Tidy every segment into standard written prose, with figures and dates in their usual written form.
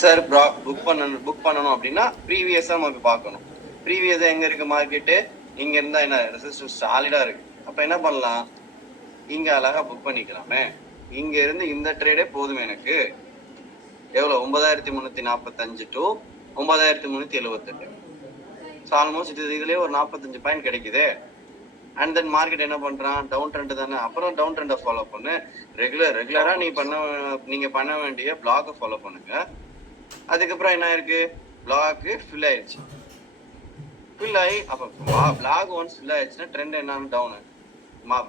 Sir book பண்ணணும் அப்படின்னா ப்ரீவியஸா நமக்கு பார்க்கணும். ப்ரீவியஸா எங்க இருக்கு மார்க்கெட்டு, இங்க இருந்தா என்ன ரெசிஸ்டன்ஸ் சாலிடா இருக்கு. அப்ப என்ன பண்ணலாம், இங்க அழகா புக் பண்ணிக்கலாமே. இங்க இருந்து இந்த ட்ரேடே போதும் எனக்கு. எவ்வளவு 9345 டு 9378. ஸோ ஆல்மோஸ்ட் இதுலயே ஒரு 45 பாயிண்ட் கிடைக்குது. அண்ட் தென் மார்க்கெட் என்ன பண்றான், டவுன் ட்ரெண்ட் தானே, அப்புறம் டவுன் ட்ரெண்டை ஃபாலோ பண்ணு. ரெகுலரா நீங்க பண்ண வேண்டிய பிளாக்கை ஃபாலோ பண்ணுங்க. அதுக்கப்புறம் என்ன இருக்கு, பிளாக் ஃபில் ஆயிடுச்சு. ஃபில் ஆகி அப்ப பிளாக் ஒன்ஸ் ஃபில் ஆயிடுச்சுன்னா ட்ரெண்ட் என்ன டவுனு,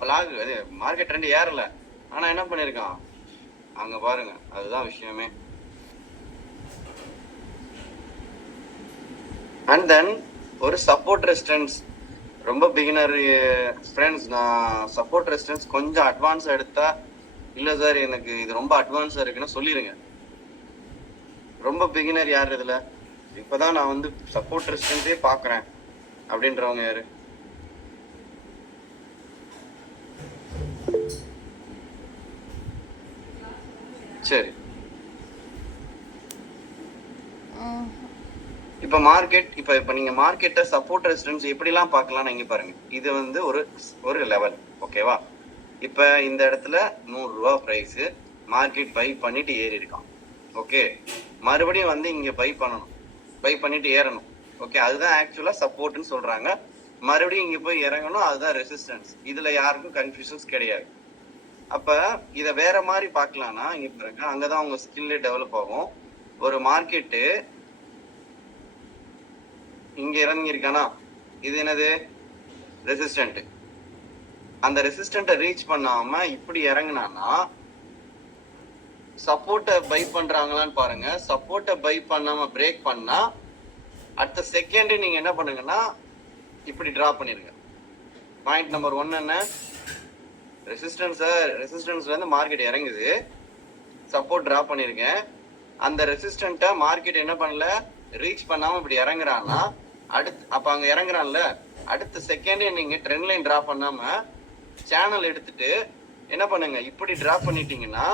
பிளாக் அது மார்க்கெட் ட்ரெண்ட் ஏறல, ஆனா என்ன பண்ணிருக்கான் அங்க பாருங்க. அதுதான் விஷயமே. அண்ட் தென் ஒரு சப்போர்ட் ரெசிஸ்டன்ஸ், ரொம்ப பிகினர் ஃப்ரெண்ட்ஸ், நான் சப்போர்ட் ரெசிஸ்டன்ஸ் கொஞ்சம் அட்வான்ஸ் எடுத்தா, இல்ல சார் எனக்கு இது ரொம்ப அட்வான்ஸா இருக்குன்னு சொல்லிருங்க. ரொம்ப பிகினர் யார் இதுல, இப்பதான் நான் வந்து சப்போர்ட் ரெசிஸ்டன்ஸே பாக்குறேன் அப்படின்றவங்க யாரு? சரி, இப்ப மார்க்கெட் இப்ப நீங்க மார்க்கெட்டை சப்போர்ட் ரெசிஸ்டன்ஸ் எப்படிலாம் பார்க்கலாம் இங்க பாருங்க. இது வந்து ஒரு லெவல், ஓகேவா? இப்ப இந்த இடத்துல 100 ரூபா பிரைஸ், மார்க்கெட் பை பண்ணிட்டு ஏறி இருக்கான். ஓகே, மறுபடியும் வந்து இங்க பை பண்ணணும், பை பண்ணிட்டு ஏறணும். ஓகே, அதுதான் ஆக்சுவலா சப்போர்ட்னு சொல்றாங்க. மறுபடியும் இங்க போய் இறங்கணும், அதுதான் ரெசிஸ்டன்ஸ். இதுல யாருக்கும் கன்ஃபியூஷன்ஸ் கிடையாது. அப்ப இத வேற மாதிரி பார்க்கலாம்னா இங்க பாருங்க, அங்கதான் உங்க ஸ்கில்லே டெவலப் ஆகும். ஒரு மார்க்கெட்டு இங்க இறங்கி இருக்கானா, இது என்னது ரெசிஸ்டன்ட். அந்த ரெசிஸ்டன்ட்டை ரீச் பண்ணாம இப்படி இறங்குனானா சப்போர்ட்டை பை பண்றாங்களான்னு பாருங்க. சப்போர்ட்டை பை பண்ணாம பிரேக் பண்ணா அடுத்த செகண்ட் நீங்க என்ன பண்ணுங்கன்னா இப்படி டிராப் பண்ணிருங்க. பாயிண்ட் நம்பர் 1 என்ன, ரெசிஸ்டன்ஸ்ல இருந்து மார்க்கெட் இறங்குது, சப்போர்ட் டிராப் பண்ணிருக்கேன். அந்த ரெசிஸ்டன்ட்டை மார்க்கெட் என்ன பண்ணல, ரீச் பண்ணாம இப்படி இறங்குறான்னா அப்ப அங்க இறங்குறான்ல, அடுத்த செகண்டே நீங்க ட்ரெண்ட் லைன் டிராப் பண்ணாம சேனல் எடுத்துட்டு என்ன பண்ணுங்க, இப்படி டிராப் பண்ணிட்டீங்கன்னா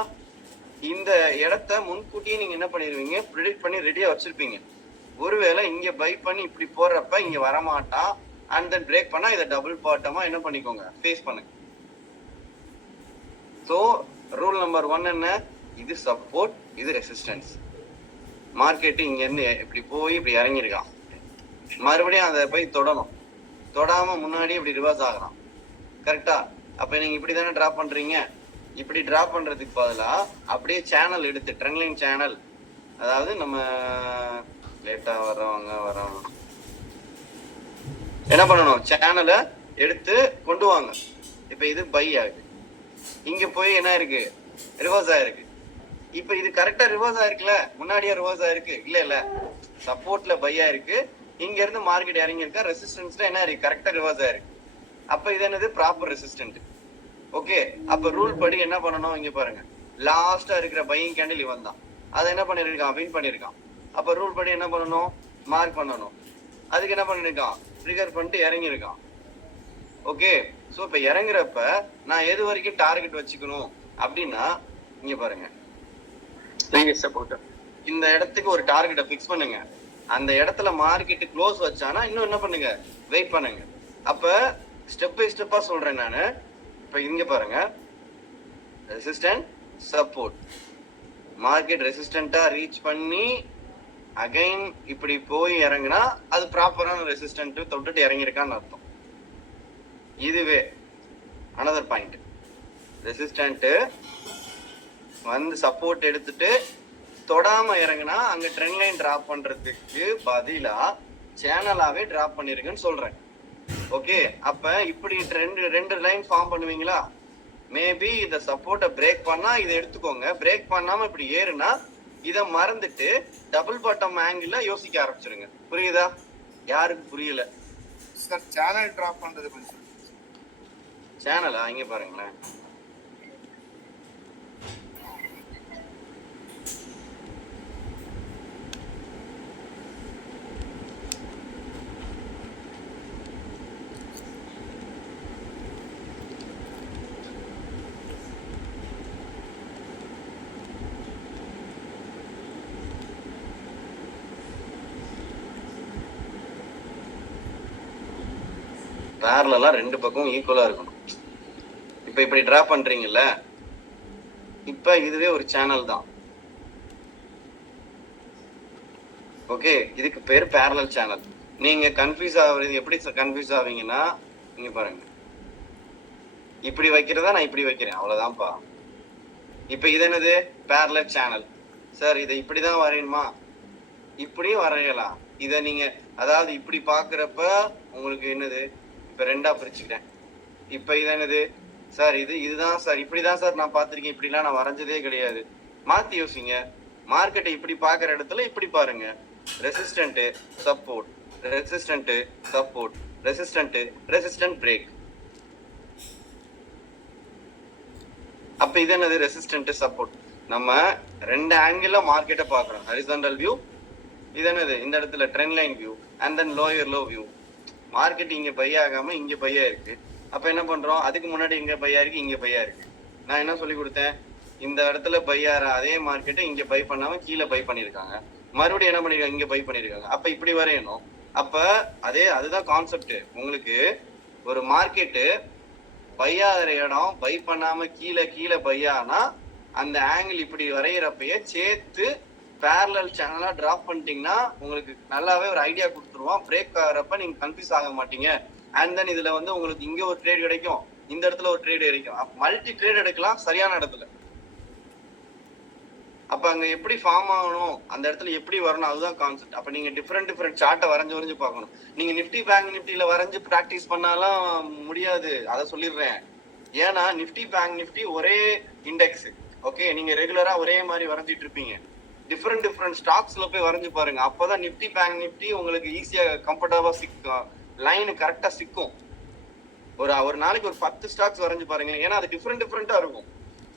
இந்த இடத்த முன்கூட்டியே நீங்க என்ன பண்ணிருவீங்க, ப்ரிடிக்ட் பண்ணி ரெடியா வச்சிருப்பீங்க. ஒருவேளை இங்க பை பண்ணி இப்படி போறப்ப இங்க வரமாட்டான், அண்ட் தென் பிரேக் பண்ணா இதை டபுள் பாட்டமா என்ன பண்ணிக்கோங்க, ஃபேஸ் பண்ணுங்க. ஸோ ரூல் நம்பர் 1 என்ன, இது சப்போர்ட், இது ரெசிஸ்டன்ஸ். மார்க்கெட் இங்க இருந்து இப்படி போய் இப்படி இறங்கிருக்கான், மறுபடியும் அதை போய் தொடணும், தொடாம முன்னாடி இப்படி ரிவர்ஸ் ஆகுறான். கரெக்டா? அப்ப நீங்க இப்படிதானே டிராப் பண்றீங்க. இப்படி டிராப் பண்றதுக்கு பதிலா அப்படியே சேனல் எடுத்து, ட்ரெண்ட் லைன் சேனல், அதாவது நம்ம லேட்டா வர்றவங்க என்ன பண்ணணும், சேனலை எடுத்து கொண்டு வாங்க. இப்ப இது பை ஆகுது, இங்க போய் என்ன இருக்கு, ரிவர்ஸ் ஆயிருக்கு. இப்ப இது கரெக்டா ரிவர்ஸ் ஆயிருக்குல்ல, முன்னாடியே ரிவர்ஸ் ஆயிருக்கு இல்ல, சப்போர்ட்ல பை ஆயிருக்கு, இங்க இருந்து மார்க்கெட் இறங்கி இருக்கா, ரெசிஸ்டன்ஸ்ல என்ன இருக்கு, கரெக்டா ரிவர்ஸ் ஆயிருக்கு. அப்ப இது என்னது, ப்ராப்பர் ரெசிஸ்டன்ட். ஓகே, அப்ப ரூல் படி என்ன பண்ணணும், இங்க பாருங்க, லாஸ்டா இருக்கிற பையிங் கேண்டில் இவன் தான், அதை என்ன பண்ணிருக்கான், வின் பண்ணிருக்கான். அப்ப ரூல் படி என்ன பண்ணணும், மார்க் பண்ணணும். அதுக்கு என்ன பண்ணிருக்கான், ட்ரிகர் பண்ணிட்டு இறங்கி இருக்கான். ஓகே, சோ இப்ப இறங்குறப்ப நான் எது வரைக்கும் டார்கெட் வச்சுக்கணும் அப்படின்னா, இங்க பாருங்க, இந்த இடத்துக்கு ஒரு டார்கெட்டை பிக்ஸ் பண்ணுங்க. அந்த இடத்துல மார்க்கெட் க்ளோஸ் வச்சானா இன்னும் என்ன பண்ணுங்க, வெயிட் பண்ணுங்க. அப்ப ஸ்டெப் பை ஸ்டெப்பா சொல்றேன் நானு. இப்ப இங்க பாருங்க, ரெசிஸ்டன்ட், சப்போர்ட், மார்க்கெட் ரெசிஸ்டன்ட்டா ரீச் பண்ணி அகைன் இப்படி போய் இறங்குனா அது ப்ராப்பரான ரெசிஸ்டன்ட் தொட்டுட்டு இறங்கிருக்கான்னு அர்த்தம். இதுவே அனதர் பாயிண்ட், ரெசிஸ்டன்ட் வந்து சப்போர்ட் எடுத்துட்டு தொடாம இறங்குனா அங்க ட்ரெண்ட் லைன் டிராப் பண்றதுக்கு பதிலா சேனலாவே டிராப் பண்ணிருக்குன்னு சொல்றேன். ஓகே, அப்ப இப்படி ரெண்டு லைன் ஃபார்ம் பண்ணுவீங்களா, மேபி இத சப்போர்ட்டை பிரேக் பண்ணா இதை எடுத்துக்கோங்க, பிரேக் பண்ணாம இப்படி ஏறுனா இதை மறந்துட்டு டபுள் பாட்டம் ஆங்கிள் யோசிக்க ஆரம்பிச்சிருங்க. புரியுதா? யாருக்கு புரியல சார் சேனல் டிராப் பண்றது கொஞ்சம் சேனலா, இங்க பாருங்களேன், பேரலா ரெண்டு பக்கம் ஈக்குவலா இருக்கணும். இப்ப இப்படி டிரா பண்றீங்கல்ல, இப்ப இதுவே ஒரு சேனல் தான். ஓகே, இதுக்கு பேர் பேரலல் சேனல். நீங்க கன்ஃபியூஸ் ஆகுறது எப்படி கன்ஃபியூஸ் ஆவீங்கன்னா, நீங்க பாருங்க, இப்படி வைக்கிறதா நான் இப்படி வைக்கிறேன், அவ்வளவுதான்ப்பா. இப்ப இது என்னது? Parallel channel. சார் இதை இப்படிதான் வரையணுமா? இப்படியும் வரையலாம். இத நீங்க அதாவது இப்படி பாக்குறப்ப உங்களுக்கு என்னது, இப்ப ரெண்டா பிரிச்சுக்கிறேன். இப்ப இது என்னது சார்? இதுதான் சார், இப்படிதான் சார் நான் பார்த்திருக்கேன், இப்படிலாம் நான் வரைஞ்சதே கிடையாது. மாத்தி யோசிங்க. மார்க்கெட்டை இப்படி பாக்குற இடத்துல இப்படி பாருங்க. Resistant, support, resistant, support, resistant, resistant, break. அப்ப இது என்னது? Resistant, support. நம்ம ரெண்டு ஆங்கிள் மார்க்கெட்டை பாக்குறோம். ஹரிசாண்டல் வியூ, இது என்னது? இந்த இடத்துல trend line view and then lower low view. Market இங்க பை ஆகாம இங்க பையா இருக்கு. அப்ப என்ன பண்றோம்? அதுக்கு முன்னாடி இங்க பையா இருக்கு, இங்க பையா இருக்கு. நான் என்ன சொல்லி கொடுத்தேன்? இந்த இடத்துல பையார அதே மார்க்கெட்டை இங்க பை பண்ணாம கீழே பை பண்ணிருக்காங்க, மறுபடியும் என்ன பண்ணிருக்காங்க? இங்க பை பண்ணிருக்காங்க. அப்ப இப்படி வரையணும். அப்ப அதுதான் கான்செப்ட். உங்களுக்கு ஒரு மார்க்கெட்டு பையாகிற இடம் பை பண்ணாம கீழே பையானா அந்த ஆங்கிள் இப்படி வரைகிறப்பயே சேர்த்து பேரலல் சேனலா டிராப் பண்ணிட்டீங்கன்னா உங்களுக்கு நல்லாவே ஒரு ஐடியா கொடுத்துருவோம். பிரேக் ஆகிறப்ப நீங்க கன்ஃபியூஸ் ஆக மாட்டீங்க. அண்ட் தென் இதுல வந்து உங்களுக்கு இங்க ஒரு ட்ரேட் கிடைக்கும், இந்த இடத்துல ஒரு ட்ரேட் கிடைக்கும். மல்டி ட்ரேட் எடுக்கலாம் சரியான இடத்துல. அப்ப அங்க எப்படி ஃபார்ம் ஆகணும், அந்த இடத்துல எப்படி வரணும், அதுதான் கான்செப்ட். அப்ப நீங்க டிஃப்ரெண்ட் சார்ட்டை வரைஞ்சு பார்க்கணும். நீங்க நிப்டி பேங்க் நிப்டியில வரைஞ்சு பிராக்டிஸ் பண்ணாலாம் முடியாது, அதை சொல்லிடுறேன். ஏன்னா நிப்டி பேங்க் நிப்டி ஒரே இண்டெக்ஸ். ஓகே, நீங்க ரெகுலரா ஒரே மாதிரி வரைஞ்சிட்டு இருப்பீங்க. டிஃப்ரெண்ட் ஸ்டாக்ஸ்ல போய் வரைஞ்சு பாருங்க. அப்பதான் நிப்டி பேங்க் நிப்டி உங்களுக்கு ஈஸியா கம்ஃபர்டபுளா சிக்கும், லைன் கரெக்டா சிக்கும். ஒரு நாளைக்கு ஒரு 10 ஸ்டாக்ஸ் வரைஞ்சு பாருங்க. ஏன்னா அது டிஃப்ரெண்டா இருக்கும்.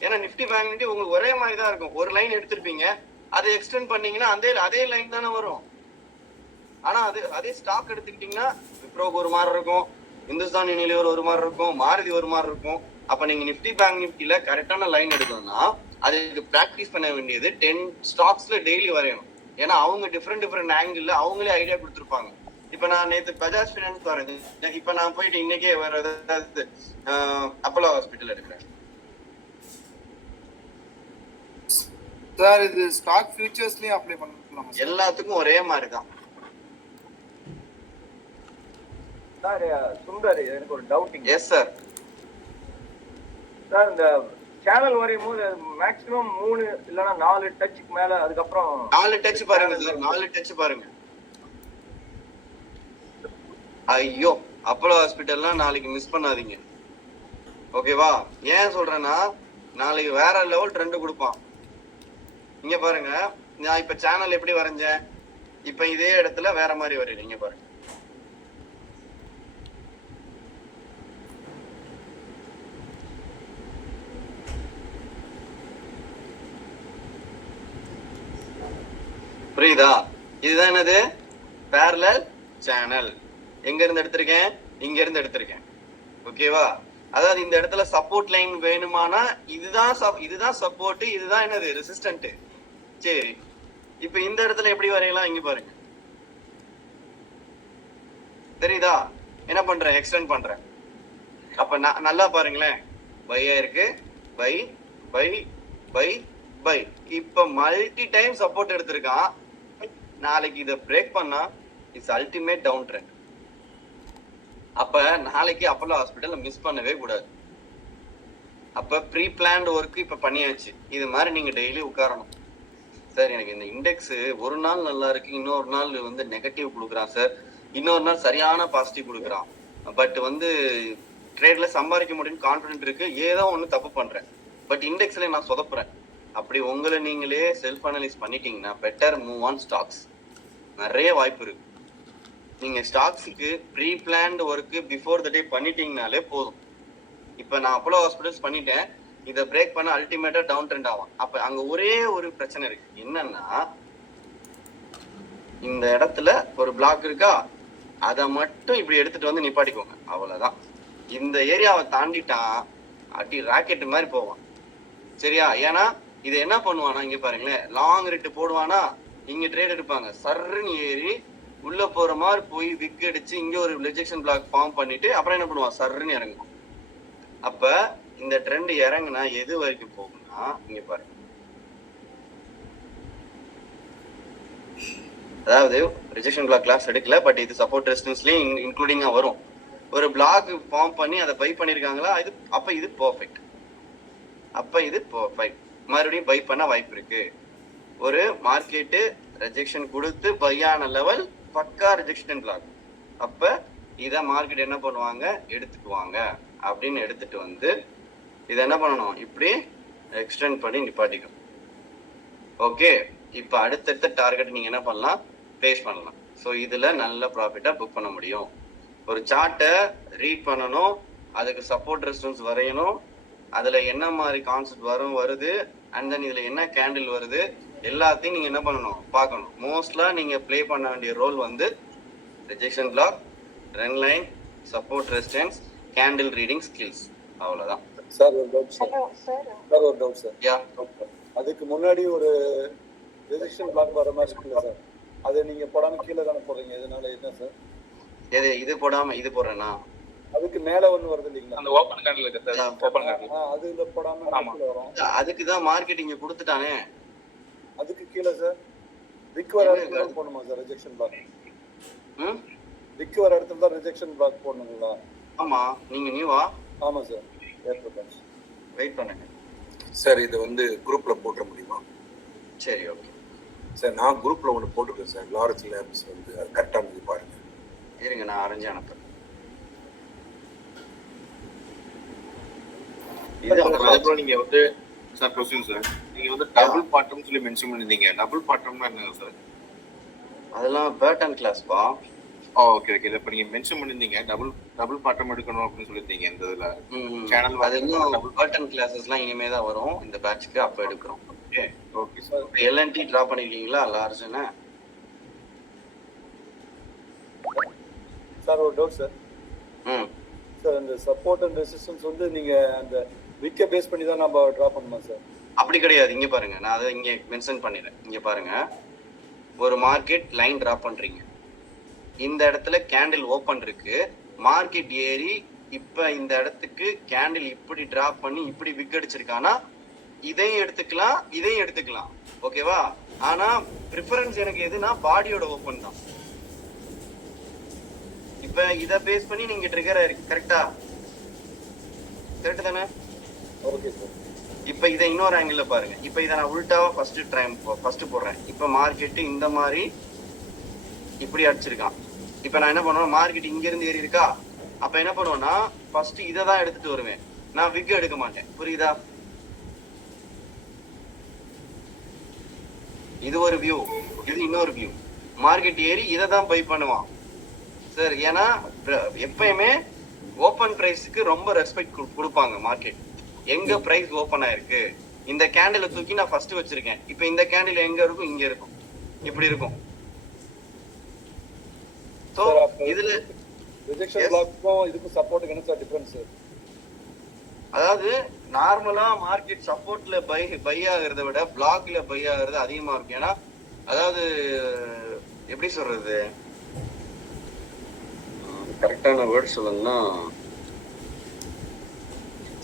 ஏன்னா நிப்டி பேங்க் நிப்டி உங்களுக்கு ஒரே மாதிரி தான் இருக்கும். ஒரு லைன் எடுத்திருப்பீங்க, அதை எக்ஸ்டெண்ட் பண்ணீங்கன்னா அதே லைன் தானே வரும். ஆனா அதே ஸ்டாக் எடுத்துக்கிட்டீங்கன்னா விப்ரோக்கு ஒரு மாதிரி இருக்கும், இந்துஸ்தான் யூனிலிவர் ஒரு மாதிரி இருக்கும், மாருதி ஒரு மாதிரி இருக்கும். அப்ப நீங்க நிப்டி பேங்க் நிப்டில கரெக்டான லைன் எடுக்கணும்னா அதுக்கு பிராக்டிஸ் பண்ண வேண்டியது 10 ஸ்டாக்ஸ்ல டெய்லி வரையணும். ஏன்னா அவங்க டிஃப்ரெண்ட் ஆங்கிள் அவங்களே ஐடியா கொடுத்துருப்பாங்க. இப்ப நான் நேற்று பஜாஜ் ஃபினான்ஸ் வரைஞ்சேன். இப்ப நான் போயிட்டு இன்னைக்கே வேற ஏதாவது அப்போலோ ஹாஸ்பிட்டல் எடுக்கிறேன். சார் இது ஸ்டாக் ஃபியூச்சர்ஸ்லயும் அப்ளை பண்ணலாம்? எல்லாத்துக்கும் ஒரே மாதிரி தான் சார். சுந்தர், எனக்கு ஒரு டவுட்டிங். Yes sir. சார், இந்த சேனல் வரையும் போது மேக்ஸிமம் 3 இல்லைன்னா 4 டச்சுக்கு மேல, அதுக்கப்புறம் 4 டச் பாருங்க சார், 4 டச் பாருங்க. ஐயோ, அப்போலோ ஹாஸ்பிட்டல்லாம் நாளைக்கு மிஸ் பண்ணாதீங்க. ஓகேவா? ஏன் சொல்றேன்னா நாளைக்கு வேற லெவல் ட்ரெண்ட் கொடுப்பான். இங்க பாருங்க, நான் இப்ப சேனல் எப்படி வரைஞ்சேன், இப்ப இதே இடத்துல வேற மாதிரி வரையறேன். இங்க பாருங்க, புரியுதா? இதுதான் என்னது? Parallel channel. எங்க இருந்து எடுத்திருக்கேன்? இங்க இருந்து எடுத்திருக்கேன். ஓகேவா? அதாவது இந்த இடத்துல சப்போர்ட் லைன் வேணுமானா இதுதான் சப்போர்ட், இதுதான் என்னது? ரெசிஸ்டன்ட். சரி, இப்ப இந்த இடத்துல எப்படி வரையலாம்? இங்க பாருங்க, தெரியுதா? என்ன பண்றேன்? எக்ஸ்டெண்ட் பண்றேன். அப்ப நல்லா பாருங்களேன், பையா இருக்கு, பை பை பை பை. இப்ப மல்டி டைம் சப்போர்ட் எடுத்திருக்கான். நாளைக்கு இதை பிரேக் பண்ணா இட்ஸ் அல்டிமேட் டவுன் ட்ரெண்ட். அப்ப நாளைக்கு அப்போலோ ஹாஸ்பிட்டல் மிஸ் பண்ணவே கூடாது. அப்ப ப்ரீ பிளான்ட் ஒர்க் இப்ப பண்ணியாச்சு. இது மாதிரி நீங்க டெய்லி உட்காரணும். சார் எனக்கு இந்த இண்டெக்ஸ் ஒரு நாள் நல்லா இருக்கு, இன்னொரு நாள் வந்து நெகட்டிவ் கொடுக்குறான் சார், இன்னொரு நாள் சரியான பாசிட்டிவ் கொடுக்குறான், பட் வந்து ட்ரேட்ல சம்பாதிக்க முடியும்னு கான்ஃபிடென்ட் இருக்கு, ஏதோ ஒன்று தப்பு பண்றேன், பட் இண்டெக்ஸ்ல நான் சொதப்புறேன். அப்படி உங்களை நீங்களே செல்ஃப் அனலைஸ் பண்ணிட்டீங்கன்னா பெட்டர் மூவ் ஆன் ஸ்டாக்ஸ். நிறைய வாய்ப்பு இருக்கு. நீங்க ஸ்டாக்ஸுக்கு pre planned work before the day பண்ணிட்டீங்கனாலே போதும். இப்ப நான் அப்போலோ ஹாஸ்பிட்டல்ஸ் பண்ணிட்டேன், இதை பிரேக் பண்ண அல்டிமேட்டா டவுன் ட்ரெண்ட் ஆகும். அப்ப அங்க ஒரே ஒரு பிரச்சனை இருக்கு. என்னன்னா இந்த இடத்துல ஒரு பிளாக் இருக்கா, அதை மட்டும் இப்படி எடுத்துட்டு வந்து நிப்பாட்டிக்கோங்க, அவ்வளவுதான். இந்த ஏரியாவை தாண்டிட்டான் அடி ராக்கெட் மாதிரி போவான். சரியா? ஏன்னா இது என்ன பண்ணுவானா, இங்க பாருங்களேன், லாங் ரேட்டு போடுவானா, இங்க ட்ரேட் எடுப்பாங்க, சர்ன்னு ஏறி உள்ள போற மாதிரி போய் விக் அடிச்சு இங்க ஒரு ரிஜெக்ஷன் பிளாக் ஃபார்ம் பண்ணிட்டு அப்புறம் என்ன பண்ணுவான், சர்ன்னு இறங்கும். அப்ப இந்த ட்ரெண்ட் இறங்குனா எது வரைக்கும் போகும்னா, இங்க பாருங்க, அதாவது ரிஜெக்ஷன் பிளாக் கிளாஸ் எடுக்கல, பட் இது சப்போர்ட் ரெசிஸ்டன்ஸ்லயும் இன்க்ளூடிங்கா வரும். ஒரு பிளாக் ஃபார்ம் பண்ணி அதை பை பண்ணிருக்காங்களா, இது அப்ப இது பெர்ஃபெக்ட். மறுபடியும் பை பண்ண வாய்ப்பு இருக்கு. ஒரு மார்க்கெட்டு ரிஜெக்ஷன் கொடுத்து பையான லெவல் பக்கா ரிஜெக்ஷன் பிளாக். அப்ப இத மார்க்கெட் என்ன பண்ணுவாங்க, எடுத்துக்குவாங்க. அப்படின்னு எடுத்துட்டு வந்து இதை என்ன பண்ணணும், இப்படி எக்ஸ்டெண்ட் பண்ணி நிப்பாட்டிக்கும். ஓகே, இப்ப அடுத்தடுத்த டார்கெட் நீங்க என்ன பண்ணலாம், பேஸ் பண்ணலாம். ஸோ இதுல நல்ல ப்ராஃபிட்டா புக் பண்ண முடியும். ஒரு சார்ட்டை ரீட் பண்ணணும், அதுக்கு சப்போர்ட் ரெசிஸ்டன்ஸ் வரையணும், அதுல என்ன மாதிரி கான்செப்ட் வருது, அண்ட் தென் இதுல என்ன கேண்டில் வருது, எல்லாத்தையும் நீங்க என்ன பண்ணணும், பார்க்கணும். மோஸ்ட்லா நீங்க ப்ளே பண்ண வேண்டிய ரோல் வந்து rejection block, trend line, support resistance, candle reading skills, அவ்வளவுதான். சார் ஒரு டவுட் சார். யா, அதுக்கு முன்னாடி ஒரு ரெசிஸ்டன்ஸ் பிளாக் வர மாதிரி இருக்குல்ல சார், அதை நீங்க போடாம கீழே தானே போடுறீங்க, இதனால என்ன சார்? இது போடாம இது போடுறேன்னா அதுக்கு மேல ஒண்ணு வருது இல்லீங்களா, அந்த ஓபன் கேண்டில் இருக்கு சார், ஓபன் கேண்டில். அதுல போடாம கீழே வரும். அதுக்கு தான் மார்க்கெட் இங்க கொடுத்துட்டானே. அதுக்கு கீழே சார் விக் வர இடத்துல போடணுமா சார் ரிஜெக்ஷன் பிளாக்? விக் வர இடத்துல தான் ரிஜெக்ஷன் பிளாக் போடணுங்களா? ஆமா, நீங்க நியூவா? ஆமா சார், ஏற்றுப்பேன். வெயிட் பண்ணுங்க சார். இது வந்து குரூப்ல போட்டுற முடியுமா? சரி, ஓகே சார். நான் குரூப்ல ஒன்று போட்டிருக்கேன் சார், லாரன்ஸ் லேப்ஸ் வந்து அது கரெக்டாக வந்து பாருங்க. இருங்க, நான் அரைஞ்சு அனுப்புறேன். இது அதுக்கப்புறம் நீங்க வந்து சார் கொஸ்டின் சார், நீங்க வந்து டபுள் பாட்டம் சொல்லி மென்ஷன் பண்ணிருந்தீங்க. டபுள் பாட்டம்னா என்னங்க சார்? அதெல்லாம் பேட்டர்ன் கிளாஸ்பா. Okay okay. இப்ப நீங்க மென்ஷன் பண்ணிருந்தீங்க டபுள் பாட்டம் எடுக்கணும் அப்படின்னு சொல்லிருந்தீங்க இந்த இதுல சேனல். அது இன்னும் பேட்டர்ன் கிளாஸஸ்லாம் இனிமே தான் வரும் இந்த பேட்ச்க்கு, அப்ப எடுக்கிறோம். Okay okay sir. L and T draw பண்ணிருக்கீங்களா லார்ஜ்னா? சார் ஒரு டவுட் சார். சார் அந்த சப்போர்ட் அண்ட் ரெசிஸ்டன்ஸ் வந்து நீங்க அந்த விக்கை பேஸ் பண்ணி தான் நம்ம டிரா பண்ணுமா சார்? அப்படி கிடையாது. இங்க பாருங்க, நான் அதை இங்க மென்ஷன் பண்ணிடுறேன். இங்க பாருங்க, ஒரு மார்க்கெட் லைன் டிரா பண்றீங்க, இந்த இடத்துல கேண்டில் ஓபன் இருக்கு, மார்க்கெட் ஏறி இப்ப இந்த இடத்துக்கு கேண்டில் இப்படி டிரா பண்ணி இப்படி விக் அடிச்சிருக்கானா, இதையும் எடுத்துக்கலாம் இதையும் எடுத்துக்கலாம். ஓகேவா? ஆனா ப்ரிஃபரன்ஸ் எனக்கு எதுனா பாடியோட ஓபன் தான். இப்ப இத பேஸ் பண்ணி நீங்க ட்ரிகர் கரெக்டா? கரெக்ட் தானே? Okay sir. இப்ப இதை இன்னொரு ஆங்கிள் பாருங்க. இப்ப இதை நான் உல்டாவா ஃபர்ஸ்ட் போடுறேன். இப்ப மார்க்கெட் இந்த மாதிரி இப்படி அடிச்சிருக்கான். இப்ப நான் என்ன பண்ணுவேன், மார்க்கெட் இங்க இருந்து ஏறி இருக்கா, அப்ப என்ன பண்ணுவேன்னா ஃபர்ஸ்ட் இதை தான் எடுத்துட்டு வருவேன், நான் விக் எடுக்க மாட்டேன். புரியுதா? இது ஒரு வியூ, இது இன்னொரு வியூ. மார்க்கெட் ஏறி இதை தான் பை பண்ணுவான் சார். ஏன்னா எப்பயுமே ஓப்பன் பிரைஸ்க்கு ரொம்ப ரெஸ்பெக்ட் கொடுப்பாங்க மார்க்கெட். எங்க பிரைஸ் ஓப்பன் ஆயிருக்கு, இந்த கேண்டில தூக்கி நான் ஃபர்ஸ்ட் வச்சிருக்கேன், இப்ப இந்த கேண்டில் எங்க இருக்கும், இங்க இருக்கும், இப்படி இருக்கும். சோ இதுல ரிஜெக்ஷன் பிளாக்க்கும் இதுக்கு சப்போர்ட்டுக்கு என்ன சார் டிஃபரன்ஸ்? அதாவது நார்மலா மார்க்கெட் சப்போர்ட்ல பை ஆகுறத விட பிளாக்ல பை ஆகுறது அதிகமா இருக்கும். ஏன்னா அதாவது எப்படி சொல்றது, கரெக்டான வேர்ட் சொல்லணும்னா,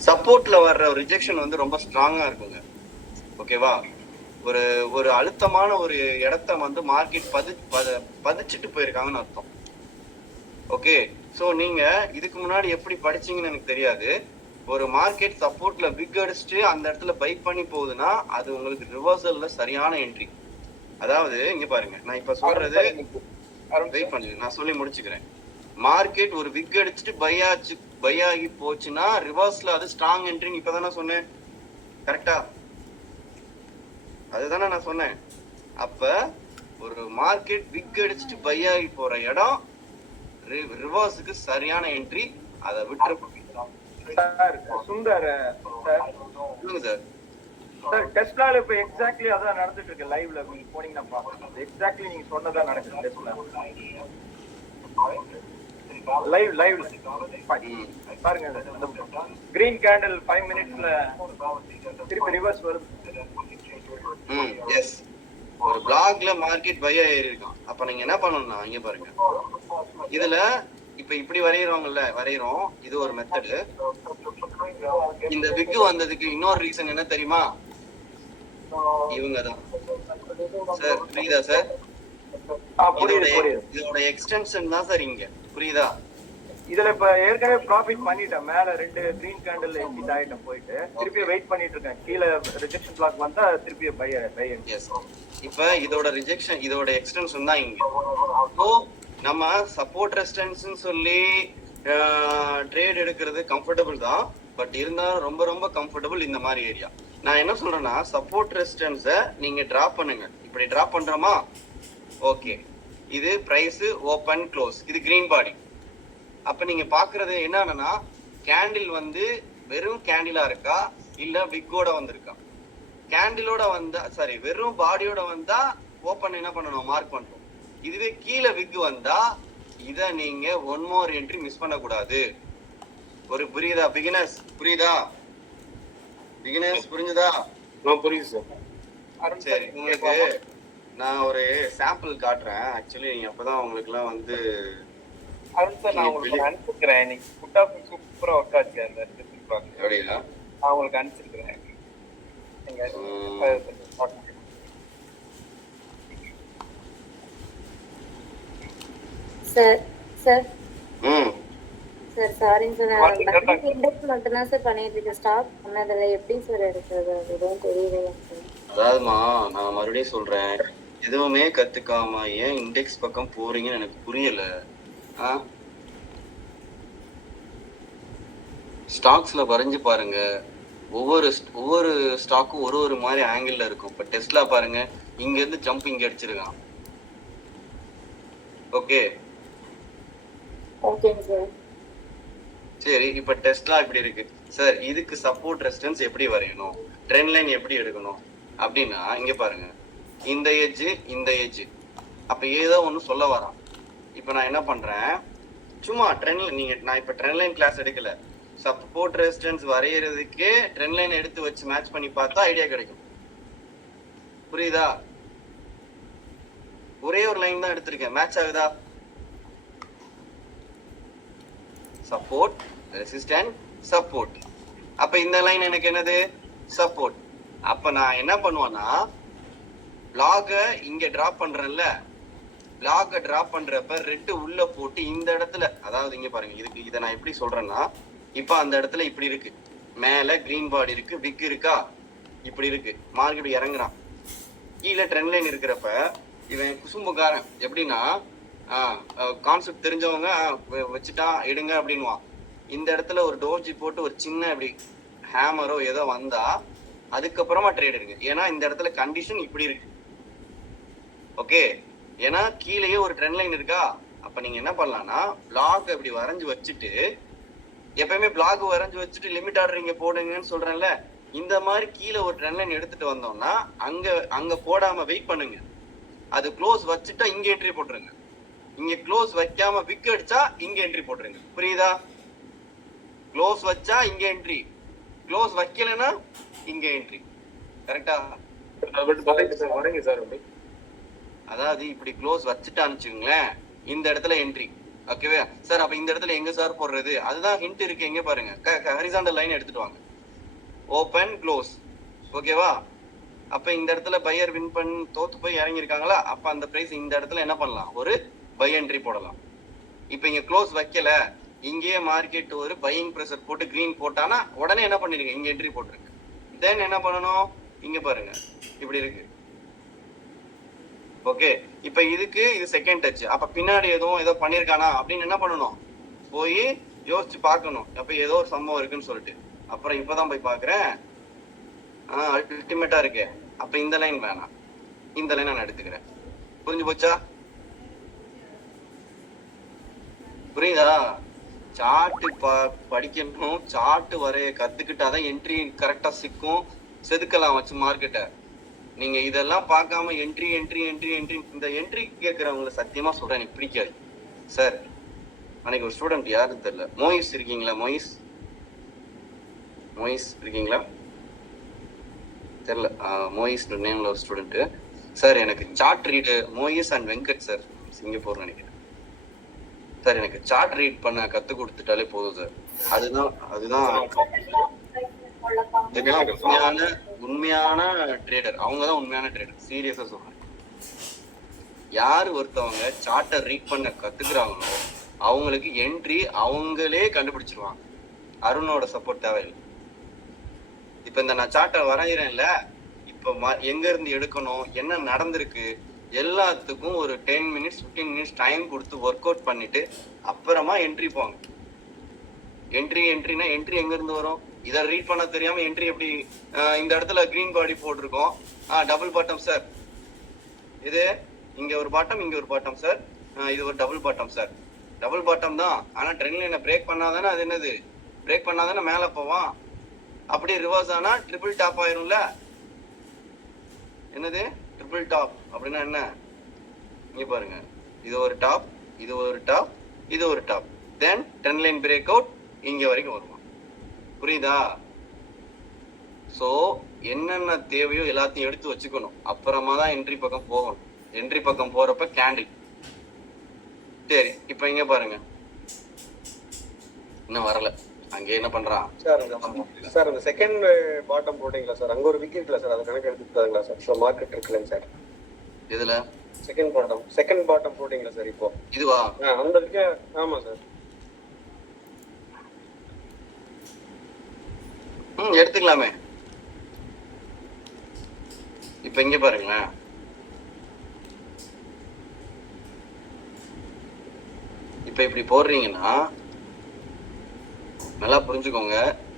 சப்போர்ட்ல வர்ற ரிஜெக்ஷன் வந்து ரொம்ப ஸ்ட்ராங்கா இருக்குங்க. ஓகேவா? ஒரு அழுத்தமான ஒரு இடத்த வந்து மார்க்கெட் பதிச்சுட்டு போயிருக்காங்கன்னு அர்த்தம். ஓகே, சோ நீங்க இதுக்கு முன்னாடி எப்படி படிச்சீங்கன்னு எனக்கு தெரியாது. ஒரு மார்க்கெட் சப்போர்ட்ல பிக் அடிச்சுட்டு அந்த இடத்துல பை பண்ணி போகுதுன்னா அது உங்களுக்கு ரிவர்சல்ல சரியான என்ட்ரி. அதாவது இங்க பாருங்க, நான் இப்ப சொல்றது வெயிட் பண்ணுங்க, நான் சொல்லி முடிச்சுக்கிறேன். மார்க்கெட் ஒரு விக் அடிச்சுட்டு பை ஆகி போச்சுன்னா ரிவர்ஸ்ல அது ஸ்ட்ராங் என்ட்ரின்னு இப்பதானே சொன்னேன். கரெக்டா? அதுதானே நான் சொன்னேன். அப்ப ஒரு மார்க்கெட் விக் அடிச்சுட்டு பை ஆகி போற இடம் ரிவர்ஸுக்கு சரியான என்ட்ரி. அதை விட்டு சுந்தர் சார், சொல்லுங்க சார். சார் டெஸ்லால இப்ப எக்ஸாக்ட்லி அதான் நடந்துட்டு இருக்கு. லைவ்ல நீங்க போனீங்கன்னா பாருங்க, எக்ஸாக்ட்லி நீங்க சொன்னதான் நடக்குது டெஸ்லா. லைவ் பாருங்க, அந்த கிரீன் கேண்டில் 5 மினிட்ஸ்ல திருப்பி ரிவர்ஸ் வருது. எஸ், ஒரு பிளாக்ல மார்க்கெட் பை ஏறி இருக்கான். அப்ப நீங்க என்ன பண்ணணும்னா இங்க பாருங்க, இதுல இப்ப இப்படி வரைகிறோம். இது ஒரு மெத்தடு. இந்த விக்கு வந்ததுக்கு இன்னொரு ரீசன் என்ன தெரியுமா? இவங்கதான் சார். புரியுதா சார்? இதோட எக்ஸ்டென்ஷன் தான் சார் இங்க. புரியுதா? இதுல இப்ப ஏற்கனவே ப்ராஃபிட் பண்ணிட்டேன். மேல 2 கிரீன் கேண்டில் எக்ஸிட் ஆயிட்டேன் போயிட்டு திருப்பி வெயிட் பண்ணிட்டு இருக்கேன். கீழே ரிஜெக்ஷன் பிளாக் வந்தா திருப்பி பை. எஸ். இப்ப இதோட ரிஜெக்ஷன், இதோட எக்ஸ்டென்ஷன் தான் இங்க. ஸோ நம்ம சப்போர்ட் ரெசிஸ்டன்ஸ் சொல்லி ட்ரேட் எடுக்கிறது கம்ஃபர்டபுள் தான். பட் இருந்தாலும் ரொம்ப ரொம்ப கம்ஃபர்டபுள் இந்த மாதிரி ஏரியா. நான் என்ன சொல்றேன்னா, சப்போர்ட் ரெசிஸ்டன்ஸை நீங்க டிராப் பண்ணுங்க. இப்படி டிராப் பண்றோமா? ஓகே, இது பிரைஸ் ஓபன் க்ளோஸ், இது கிரீன் பாடி. அப்ப நீங்க பாக்குறது என்னன்னா, கேண்டில் வந்து வெறும் கேண்டிலா இருக்கா இல்ல விக்கோட வந்திருக்கா? கேண்டிலோட வந்தா சாரி, வெறும் பாடியோட வந்தா ஓபன் என்ன பண்ணணும், மார்க் பண்றோம். இதுவே கீழே விக் வந்தா இத நீங்க ஒன் மோர் என்ட்ரி மிஸ் பண்ண கூடாது. ஒரு புரியுதா பிகினர்ஸ்? புரியுதா பிகினர்ஸ்? புரிஞ்சுதா? புரியுது சார். சரி, உங்களுக்கு நான் ஒரு சாம்பிள் காட்டுறேன். ஆக்சுவலி நீங்க அப்பதான் உங்களுக்கு எல்லாம் வந்து அருண் சார், நான் உங்களுக்கு அனுப்பிச்சிருக்கிறேன். இன்னைக்கு புட் ஆப்ஷன் சூப்பரா ஒர்க் ஆச்சு. அந்த எப்படின்னா நான் உங்களுக்கு அனுப்பிச்சிருக்கிறேன். சார் சார் ம் சார் சாரிங்க சார், நான் இண்டெக்ஸ் மட்டும் தான் சார் பண்ணிட்டு இருக்கேன். ஸ்டாக் பண்ணதில்ல, எப்படி சார் எடுக்கிறது அதுவும் தெரியல சார். அதாவதுமா, நான் மறுபடியும் சொல்றேன், எதுவுமே கத்துக்காம ஏன் இண்டெக்ஸ் பக்கம் போறீங்கன்னு எனக்கு புரியல. ஸ்டாக்ஸ்ல வரைஞ்சு பாருங்க. ஒவ்வொரு ஸ்டாக்கும் ஒரு மாதிரி ஆங்கிள் இருக்கும். இப்ப டெஸ்லா பாருங்க, இங்க இருந்து ஜம்ப் இங்க அடிச்சிருக்கான். ஓகே ஓகேங்க சார். சரி, இப்ப டெஸ்லா இப்படி இருக்கு சார். இதுக்கு சப்போர்ட் ரெசிஸ்டன்ஸ் எப்படி வரையணும், ட்ரெண்ட் லைன் எப்படி எடுக்கணும் அப்படின்னா, இங்க பாருங்க, இந்த எட்ஜ். அப்ப ஏதோ ஒண்ணு சொல்ல வரான். இப்ப நான் என்ன பண்றேன், சும்மா ட்ரெண்ட் நான் இப்ப ட்ரெண்ட் லைன் கிளாஸ் எடுக்கல. சப்போர்ட் ரெசிஸ்டன்ஸ் வரையறதுக்கே ட்ரெண்ட் லைன் எடுத்து வச்சு மேட்ச் பண்ணி பார்த்தா ஐடியா கிடைக்கும். புரியுதா? ஒரே ஒரு லைன் தான் எடுத்திருக்கேன். மேட்ச் ஆகுதா? Support resistance support. அப்ப இந்த லைன் எனக்கு என்னது, சப்போர்ட். அப்ப நான் என்ன பண்ணுவேன்னா, பிளாக இங்க டிராப் பண்றேன்ல, பிளாக டிராப் பண்றப்ப ரெட் உள்ள போட்டு இந்த இடத்துல, அதாவது இங்க பாருங்க, இதை நான் எப்படி சொல்றேன்னா, இப்ப அந்த இடத்துல இப்படி இருக்கு, மேல கிரீன் பாடி இருக்கு, விக் இருக்கா, இப்படி இருக்கு, மார்க்கெட் இறங்குறான். கீழே ட்ரெண்ட் லைன் இருக்கிறப்ப இவன் குசும்புக்காரன். எப்படின்னா, கான்செப்ட் தெரிஞ்சவங்க வச்சுட்டா எடுங்க அப்படின்வான். இந்த இடத்துல ஒரு டோஜி போட்டு ஒரு சின்ன இப்படி ஹேமரோ ஏதோ வந்தா அதுக்கப்புறமா ட்ரேட் எடுங்க. ஏன்னா இந்த இடத்துல கண்டிஷன் இப்படி இருக்கு. ஓகே, ஏன்னா கீழேயே ஒரு ட்ரெண்ட் லைன் இருக்கா. அப்ப நீங்க என்ன பண்ணலாம்னா, பிளாக் இப்படி வரைஞ்சு வச்சுட்டு, எப்பயுமே பிளாக் வரைஞ்சு வச்சுட்டு லிமிட் ஆர்டர் இங்க போடுங்கன்னு சொல்றேன்ல, இந்த மாதிரி கீழே ஒரு ட்ரெண்ட் லைன் எடுத்துட்டு வந்தோம்னா அங்க போடாம வெயிட் பண்ணுங்க. அது க்ளோஸ் வச்சுட்டா இங்க என்ட்ரி போட்டுருங்க. இங்க க்ளோஸ் வைக்காம விக் அடிச்சா இங்க என்ட்ரி போட்டுருங்க. புரியுதா? க்ளோஸ் வச்சா இங்க என்ட்ரி, க்ளோஸ் வைக்கலன்னா இங்க என்ட்ரி. கரெக்டா? அதாவது இப்படி க்ளோஸ் வச்சுட்டான்னு வச்சுக்கோங்களேன், இந்த இடத்துல என்ட்ரி. ஓகேவா சார்? அப்ப இந்த இடத்துல எங்க சார் போடுறது? அதுதான் ஹிண்ட் இருக்கு. எங்க பாருங்க, ஹரிசாண்டல் லைன் எடுத்துட்டு வாங்க, ஓபன் க்ளோஸ். ஓகேவா? அப்ப இந்த இடத்துல பையர் வின் பண்ணி தோத்து போய் இறங்கி இருக்காங்களா, அப்ப அந்த பிரைஸ் இந்த இடத்துல என்ன பண்ணலாம், ஒரு பை என்ட்ரி போடலாம். இப்ப இங்க க்ளோஸ் வைக்கல, இங்கேயே மார்க்கெட் ஒரு பையிங் பிரஷர் போட்டு கிரீன் போட்டானா உடனே என்ன பண்ணிருங்க, இங்க என்ட்ரி போட்டுருங்க. தென் என்ன பண்ணணும், இங்க பாருங்க இப்படி இருக்கு. ஓகே, இப்ப இதுக்கு இது செகண்ட் டச். அப்ப பின்னாடி ஏதோ பண்ணிருக்கானா அப்படின்னு என்ன பண்ணணும், போய் யோசிச்சு பார்க்கணும். அப்ப ஏதோ ஒரு சம்பவம் இருக்குன்னு சொல்லிட்டு. அப்புறம் இப்பதான் போய் பாக்குறேன், அல்டிமேட்டா இருக்கு. அப்ப இந்த லைன் வேணாம், இந்த லைன் நான் எடுத்துக்கிறேன். புரிஞ்சு போச்சா? புரியுதா? சார்ட் படிக்கணும், சார்ட் வரைய கத்துக்கிட்டாதான் என்ட்ரி கரெக்டா சிக்கும், செதுக்கலாம் வச்சு மார்க்கெட்டை. நீங்க இதெல்லாம் பார்க்காம என்ட்ரி இந்த என்ட்ரி கேட்கறவங்களை சத்தியமா சொல்றேன், எனக்கு பிடிக்காது சார். அன்னைக்கு ஒரு ஸ்டூடெண்ட், யாருன்னு தெரியல, மோயிஸ் இருக்கீங்களா? மோயிஸ் இருக்கீங்களா தெரியல, மோயிஸ் நேம்ல ஒரு ஸ்டூடெண்ட். சார் எனக்கு chart read Moiz and Venkat sir Singapore நினைக்கிறேன் சார். எனக்கு சார்ட் ரீட் பண்ண கத்து கொடுத்துட்டாலே போதும் சார். அதுதான் உண்மையான ட்ரேடர். அவங்கதான் உண்மையான ட்ரேடர். சீரியஸா சொல்றேன். யாரு ஒருத்தவங்க சார்ட்டை ரீட் பண்ண கத்துக்கிறாங்களோ அவங்களுக்கு என்ட்ரி அவங்களே கண்டுபிடிச்சிருவாங்க. அருணோட சப்போர்ட் தேவையில்லை. இப்ப இந்த நான் சார்ட்டை வரைகிறேன்ல, இப்ப எங்க இருந்து எடுக்கணும், என்ன நடந்திருக்கு, எல்லாத்துக்கும் ஒரு 10 மினிட்ஸ் 15 மினிட்ஸ் டைம் கொடுத்து ஒர்க் அவுட் பண்ணிட்டு அப்புறமா என்ட்ரி போங்க. என்ட்ரினா என்ட்ரி எங்க இருந்து வரும்? இதை ரீட் பண்ண தெரியாம என்ட்ரி எப்படி? இந்த இடத்துல கிரீன் பாடி போட்டிருக்கோம், டபுள் பாட்டம் சார். இது இங்க ஒரு பாட்டம், இங்க ஒரு பாட்டம் சார். இது ஒரு double bottom sir. Double bottom தான், ஆனா ட்ரெண்ட் லைனை பிரேக் பண்ணாதானே அது என்னது, பிரேக் பண்ணாதானே மேல போவான். அப்படியே ரிவர்ஸ் ஆனா ட்ரிபிள் டாப் ஆயிரும்ல. என்னது ட்ரிபிள் டாப் அப்படின்னா என்ன? இங்க பாருங்க, இது ஒரு டாப், இது ஒரு டாப், இது ஒரு டாப், தென் ட்ரெண்ட் லைன் பிரேக் அவுட் இங்க வரைக்கும் வருவான். புரியுதா? சோ என்னென்ன தேவையோ எல்லாத்தையும் எடுத்து வச்சுக்கணும். அப்புறமா தான் என்ட்ரி பக்கம் போகணும். என்ட்ரி பக்கம் போறப்ப கேண்டில். சரி, இப்ப இங்க பாருங்க, இன்னும் வரல. அங்க என்ன பண்றான் சார்? அந்த செகண்ட் பாட்டம் போட்டீங்களா சார்? அங்க ஒரு விக்கெட் இல்ல சார், அதை கணக்கு எடுத்துக்காங்களா சார்? ஸோ மார்க்கெட் இருக்குல்லைங்க சார். இதுல செகண்ட் பாட்டம் போட்டீங்களா சார்? இப்போ இதுவா? அந்த விக்கெட். ஆமா சார். எடுத்துக்கலாமே. இப்ப இங்க பாருங்களேன், இப்ப இப்படி போடுறீங்கன்னா நல்லா புரிஞ்சுக்கோங்க.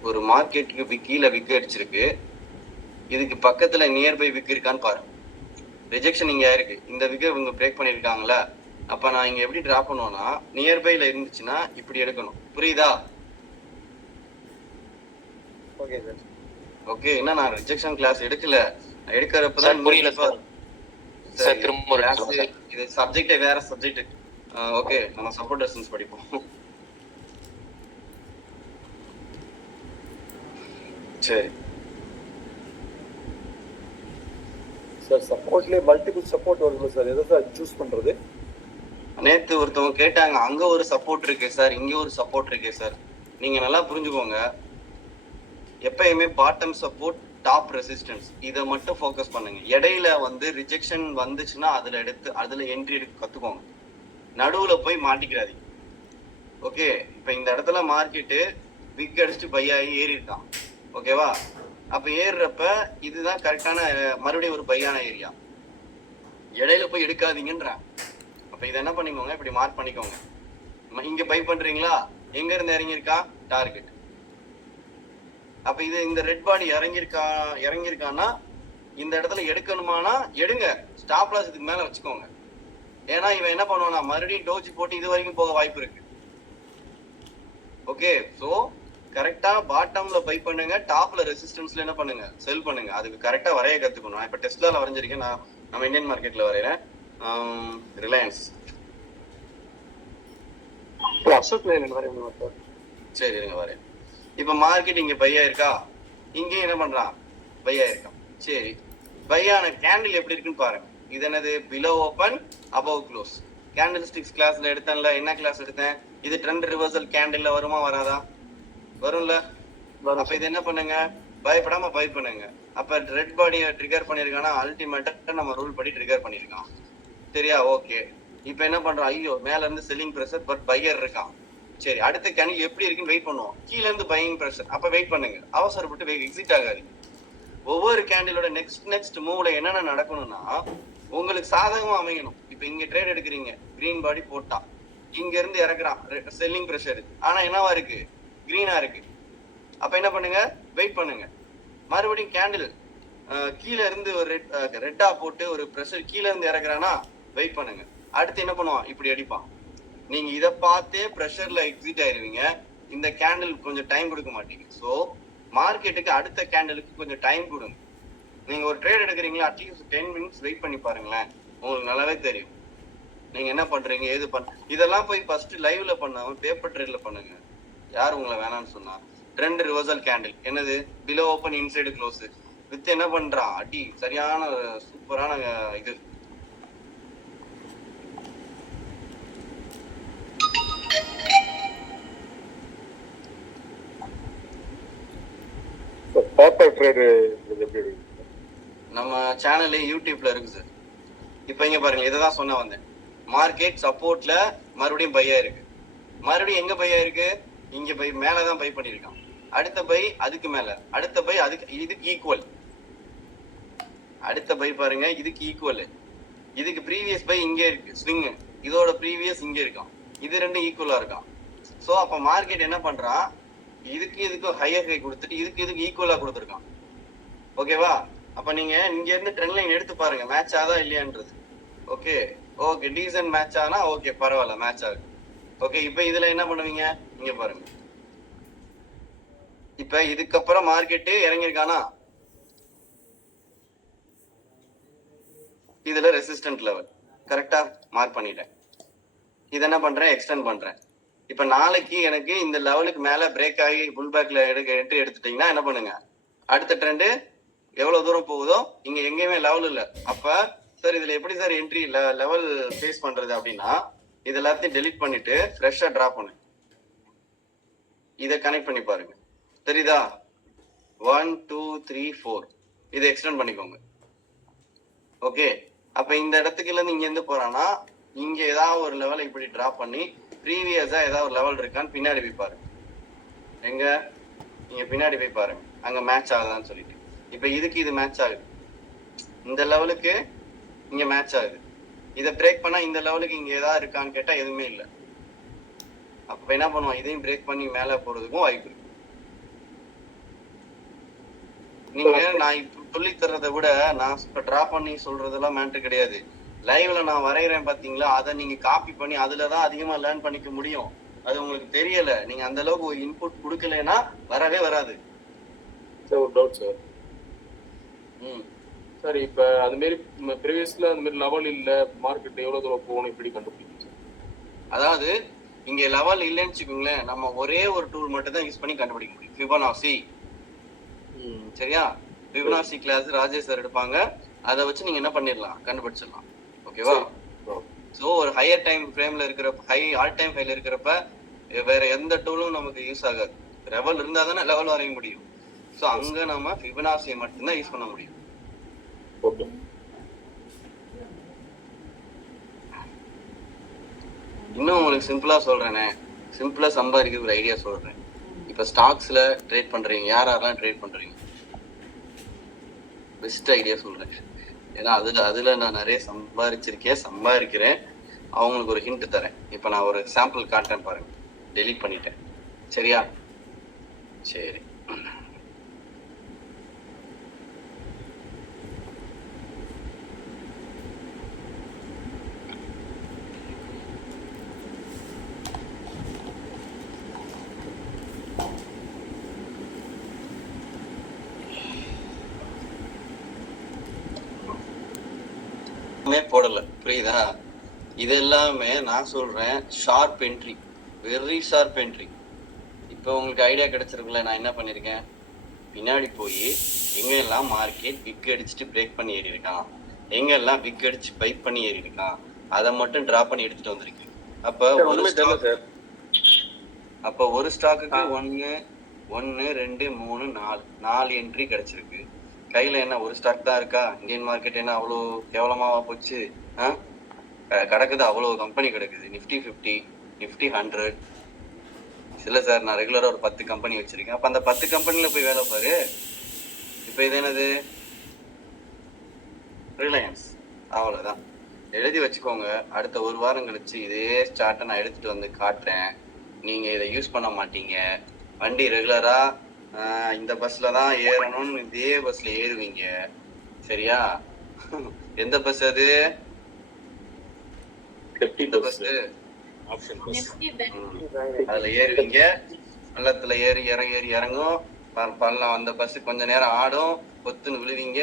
ஒரு மார்க்கெட்டுக்கு கீழே விக்கு அடிச்சிருக்கு, இதுக்கு பக்கத்துல நியர்பை விக்கு இருக்கான்னு பாருங்க. ரிஜெக்ஷன் இங்க இருக்கு, இந்த விக்கு இவங்க பிரேக் பண்ணிருக்காங்களா? அப்ப நான் இங்க எப்படி டிரா பண்ணுவேன்னா, நியர்பைல இருந்துச்சுன்னா இப்படி எடுக்கணும். புரியுதா? Okay sir. ஓகே, என்ன நான் ரிஜெக்ஷன் கிளாஸ் எடுக்கல, எடுக்கிறப்பதான் புரியல சார். சார் திரும்ப இது சப்ஜெக்டே வேற சப்ஜெக்ட். ஓகே, நம்ம சப்போர்ட் ரெசிஸ்டன்ஸ் படிப்போம். சரி சார், சப்போர்ட்லயே மல்டிபிள் சப்போர்ட் வருது சார். எதை சார் சூஸ் பண்றது? நேத்து ஒருத்தவங்க கேட்டாங்க, அங்க ஒரு சப்போர்ட் இருக்கு சார், இங்க ஒரு சப்போர்ட் இருக்கு சார். நீங்க நல்லா புரிஞ்சுக்கோங்க, எப்பயுமே பாட்டம் சப்போர்ட், டாப் ரெசிஸ்டன்ஸ், இதை மட்டும் ஃபோக்கஸ் பண்ணுங்க. இடையில ரிஜெக்ஷன் வந்துச்சுன்னா அதுல என்ட்ரி எடுக்க கத்துக்கோங்க. நடுவுல போய் மாட்டிக்கிறாதீங்க. ஓகே, இப்ப இந்த இடத்துல மார்க்கெட்டு பிக் அடிச்சுட்டு பை ஆகி ஏறி இருக்கான். ஓகேவா? அப்ப ஏறுறப்ப இதுதான் கரெக்டான மறுபடியும் ஒரு பையான ஏரியா. இடையில போய் எடுக்காதீங்கன்ற. அப்ப இதை என்ன பண்ணிக்கோங்க, இப்படி மார்க் பண்ணிக்கோங்க. இங்க பை பண்றீங்களா, எங்க இருந்து இறங்கியிருக்கா டார்கெட். அப்ப இது இந்த ரெட் பாடி இறங்கியிருக்கான்னா இந்த இடத்துல எடுக்கணுமானா எடுங்க. ஸ்டாப் லாஸ் இதுக்கு மேல வச்சுக்கோங்க. ஏன்னா இவன் என்ன பண்ணுவானா, மறுபடியும் டோஜி போட்டு இது வரைக்கும் போக வாய்ப்பு இருக்கு. ஓகே, சோ கரெக்டா பாட்டம்ல பை பண்ணுங்க, டாப்ல ரெசிஸ்டன்ஸ்ல என்ன பண்ணுங்க, செல் பண்ணுங்க. அதுக்கு கரெக்டா வரைய கத்துக்கணும். இப்ப டெஸ்லால வரைஞ்சிருக்கேன், நம்ம இந்தியன் மார்க்கெட்ல வரையறேன். ரிலையன்ஸ். சரி இருங்க வரேன். இப்ப மார்க்கெட் இங்க பை ஆயிருக்கா, இங்கேயும் என்ன பண்றான், பை ஆயிருக்கான். சரி, பையான கேண்டில் எப்படி இருக்குன்னு பாருங்க. இது என்னது, below open above close. Candle sticks கிளாஸ்ல எடுத்தேன்ல, என்ன கிளாஸ் எடுத்தேன், இது ட்ரெண்ட் ரிவர்சல் கேண்டில்ல வருமா வராதா? வரும்ல. அப்ப இது என்ன பண்ணுங்க, பயப்படாம பை பண்ணுங்க. அப்ப ரெட் பாடியை ட்ரிகர் பண்ணிருக்கானா, அல்டிமேட்டா நம்ம ரூல் படி ட்ரிகர் பண்ணிருக்கான். சரியா? ஓகே, இப்ப என்ன பண்றோம், ஐயோ மேல இருந்து செல்லிங் பிரஷர், பட் பையர் இருக்கான். சரி, அடுத்த கேண்டில் எப்படி இருக்குன்னு வெயிட் பண்ணுவோம். கீழ இருந்து பையிங் பிரஷர், அப்ப வெயிட் பண்ணுங்க. அவசரப்பட்டு எக்ஸிட் ஆகாதீங்க. ஒவ்வொரு கேண்டிலோட நெக்ஸ்ட் மூவ்ல என்னென்ன நடக்கணும்னா உங்களுக்கு சாதகமா அமையணும். இப்ப இங்க ட்ரேட் எடுக்கிறீங்க, கிரீன் பாடி போட்டா இங்க இருந்து இறக்குறான், செல்லிங் பிரஷர், ஆனா என்னவா இருக்கு, கிரீனா இருக்கு. அப்ப என்ன பண்ணுங்க, வெயிட் பண்ணுங்க. மறுபடியும் கேண்டில் கீழே இருந்து ஒரு ரெட்டா போட்டு ஒரு பிரஷர் கீழே இருந்து இறக்குறானா, வெயிட் பண்ணுங்க. அடுத்து என்ன பண்ணுவான், இப்படி அடிப்பான். நீங்க இதை பார்த்தே பிரஷர்ல எக்ஸிட் ஆயிருவீங்க. இந்த கேண்டில் கொஞ்சம் டைம் கொடுக்க மாட்டீங்க. ஸோ மார்க்கெட்டுக்கு அடுத்த கேண்டிலுக்கு கொஞ்சம் டைம் கொடுங்க. நீங்க ஒரு ட்ரேட் எடுக்கிறீங்களா, அட்லீஸ்ட் 10 மினிட்ஸ் வெயிட் பண்ணி பாருங்களேன், உங்களுக்கு நல்லாவே தெரியும் நீங்க என்ன பண்றீங்க, ஏது இதெல்லாம் போய் ஃபர்ஸ்ட் லைவ்ல பண்ணாம பேப்பர் ட்ரேட்ல பண்ணுங்க. யார் உங்களை வேணாம்னு சொன்னா? ட்ரெண்ட் ரிவர்சல் கேண்டில் என்னது, below open inside close. With என்ன பண்றான், அடி சரியான சூப்பரான இது. பேப்பர் ட்ரேடு எப்படி இருக்கு? நம்ம சேனல்ல யூடியூப்ல இருக்கு சார். இப்ப இங்க பாருங்க, இதான் சொன்ன வந்தேன். மார்க்கெட் சப்போர்ட்ல மறுபடியும் பையா இருக்கு. மறுபடியும் எங்க பையா இருக்கு, இங்க பை மேலதான் பை பண்ணிருக்கான். அடுத்த பை அதுக்கு மேல, அடுத்த பை அதுக்கு, இதுக்கு ஈக்குவல். அடுத்த பை பாருங்க, இதுக்கு ஈக்குவல். இதுக்கு ப்ரீவியஸ் பை இங்கே இருக்கு, ஸ்விங். இதோட ப்ரீவியஸ் இங்க இருக்கான். இது ரெண்டும் ஈக்குவலா இருக்கான். சோ அப்ப மார்க்கெட் என்ன பண்றான், இதுக்கு ஹையர் ஹை கொடுத்துட்டு இதுக்கு ஈக்குவலா கொடுத்துருக்கான். ஓகேவா? அப்ப நீங்க இங்க இருந்து ட்ரெண்ட் லைன் எடுத்து பாருங்க, மேட்ச் ஆதா இல்லையான்றது. ஓகே ஓகே, டீசன்ட் மேட்ச் ஆனா ஓகே, பரவாயில்ல, மேட்ச் ஆகுது. ஓகே, இப்ப இதுல என்ன பண்ணுவீங்க, இங்க பாருங்க. இப்ப இதுக்கப்புறம் மார்க்கெட்டு இறங்கிருக்கானா, இதுல ரெசிஸ்டன்ட் லெவல் கரெக்டா மார்க் பண்ணிட்டேன். இது என்ன பண்றேன், எக்ஸ்டெண்ட் பண்றேன். இப்ப நாளைக்கு எனக்கு இந்த லெவலுக்கு மேல பிரேக் ஆகி புல் பேக்ல என்ட்ரி எடுத்துட்டீங்கன்னா என்ன பண்ணுங்க, அடுத்த ட்ரெண்டு எவ்வளவு தூரம் போகுதோ, இங்க எங்கேயுமே லெவல் இல்ல. அப்ப சார் இதுல எப்படி சார் என்ட்ரி லெவல் ஃபேஸ் பண்றது அப்படின்னா, இது எல்லாத்தையும் டெலீட் பண்ணிட்டு ஃப்ரெஷ்ஷா டிரா பண்ணு. இதை கனெக்ட் பண்ணி பாருங்க, தெரியுதா? 1 2 3 4 இதை எக்ஸ்டெண்ட் பண்ணிக்கோங்க. ஓகே, அப்ப இந்த இடத்துக்கு இருந்து இங்க இருந்து போறானா, இங்க ஏதாவது ஒரு லெவலை இப்படி டிரா பண்ணி ப்ரீவியஸா ஏதாவது ஒரு லெவல் இருக்கான்னு பின்னாடி போய் பாருங்க. எங்க, நீங்க பின்னாடி போய் பாருங்க, அங்க மேட்ச் ஆகுதான்னு சொல்லிட்டு. இப்ப இதுக்கு இது மேட்ச் ஆகுது, இந்த லெவலுக்கு இங்க மேட்ச் ஆகுது. இதை பிரேக் பண்ணா இந்த லெவலுக்கு இங்க ஏதாவது இருக்கான்னு கேட்டா எதுவுமே இல்லை. அப்ப என்ன பண்ணுவோம், இதையும் பிரேக் பண்ணி மேல போறதுக்கும் வாய்ப்பு இருக்கு. நீங்க நான் இப்ப சொல்லி தர்றதை விட நான் இப்ப டிரா பண்ணி சொல்றதெல்லாம் மேட்டர் கிடையாது. லைவ்ல நான் வரைகிறேன் பாத்தீங்களா, அதை நீங்க காப்பி பண்ணி அதுலதான் அதிகமா லேர்ன் பண்ணிக்க முடியும். அது உங்களுக்கு தெரியல, நீங்க அந்த அளவுக்கு ஒரு இன்புட் கொடுக்கலன்னா வரவே வராது. சார் ஒரு டவுட் சார். சார் இப்போ அது மாரி ப்ரீவியஸ்ல அந்த மாதிரி லெவல் இல்லை, மார்க்கெட் எவ்வளோ தூரம் போகணும் இப்படி கண்டுபிடிக்கும் சார்? அதாவது இங்க லெவல் இல்லைன்னு வச்சுக்கோங்களேன், நம்ம ஒரே ஒரு டூல் மட்டும் தான் யூஸ் பண்ணி கண்டுபிடிக்க முடியும், ஃபிபனாசி. சரியா? ஃபிபனாசி கிளாஸ் ராஜேஷ் சார் எடுப்பாங்க, அதை வச்சு நீங்க என்ன பண்ணிடலாம், கண்டுபிடிச்சிடலாம். ஓகேவா? ஸோ ஒரு ஹையர் டைம் ஃப்ரேம்ல இருக்கிறப்ப, ஹை ஆல் டைம் ஹைல இருக்கிறப்ப வேற எந்த டூலும் நமக்கு யூஸ் ஆகாது. லெவல் இருந்தா தானே லெவல் வரைய முடியும். ஸோ அங்க நம்ம ஃபிபனாசியை மட்டும்தான் யூஸ் பண்ண முடியும். ஓகே. இன்னும் உங்களுக்கு சிம்பிளா சொல்றேனே, சிம்பிளா சம்பாதிக்க ஒரு ஐடியா சொல்றேன். இப்ப ஸ்டாக்ஸ்ல ட்ரேட் பண்றீங்க, யாரெல்லாம் ட்ரேட் பண்றீங்க, பெஸ்ட் ஐடியா சொல்றேன். ஏன்னா அதுல நான் நிறைய சம்பாதிக்கிறேன். அவங்களுக்கு ஒரு ஹிண்ட் தரேன். இப்ப நான் ஒரு சாம்பிள் காட்டுறேன் பாருங்க. டெலீட் பண்ணிட்டேன், சரியா? சரி, போடல, புரியுதா? இது எல்லாமே நான் சொல்றேன் sharp entry, very sharp entry. இப்போ உங்களுக்கு ஐடியா கிடைச்சிருக்குல்ல, நான் என்ன பண்ணிருக்கேன், பின்னாடி போய் எங்கெல்லாம் மார்க்கெட் விக் அடிச்சுட்டு பிரேக் பண்ணி ஏறி இருக்கான், எங்கெல்லாம் விக் அடிச்சு பைப் பண்ணி ஏறி இருக்கான், அதை மட்டும் டிராப் பண்ணி எடுத்துட்டு வந்திருக்கேன். அப்ப ஒரு ஸ்டாக்குக்கு 1 1 2 3 4 என்ட்ரி கிடைச்சிருக்கு. கையில என்ன ஒரு ஸ்டாக் தான் இருக்கா? இந்தியன் மார்க்கெட் என்ன அவ்வளோ கேவலமாவா போச்சு? கிடக்குது, அவ்வளோ கம்பெனி கிடக்குது. நிஃப்டி 50, நிஃப்டி 100 இல்லை சார், நான் ரெகுலரா ஒரு 10 கம்பெனி வச்சிருக்கேன். அப்ப அந்த 10 கம்பெனில போய் வேலை பாரு. இப்ப இது என்னது, ரிலையன்ஸ். அவ்வளவுதான், எழுதி வச்சுக்கோங்க. அடுத்த ஒரு வாரம் கழிச்சு இதே சார்ட்டை நான் எடுத்துட்டு வந்து காட்டுறேன். நீங்க இதை யூஸ் பண்ண மாட்டீங்க. வண்டி ரெகுலரா இந்த பஸ்ல தான் ஏறணும்னு இதே பஸ்ல ஏறுவீங்க, சரியா? எந்த பஸ் அது? பஸ் அதுல ஏறுவீங்க, பள்ளத்துல ஏறி இறங்கும். பள்ளம் அந்த பஸ் கொஞ்ச நேரம் ஆடும், பொத்துன்னு விழுவீங்க.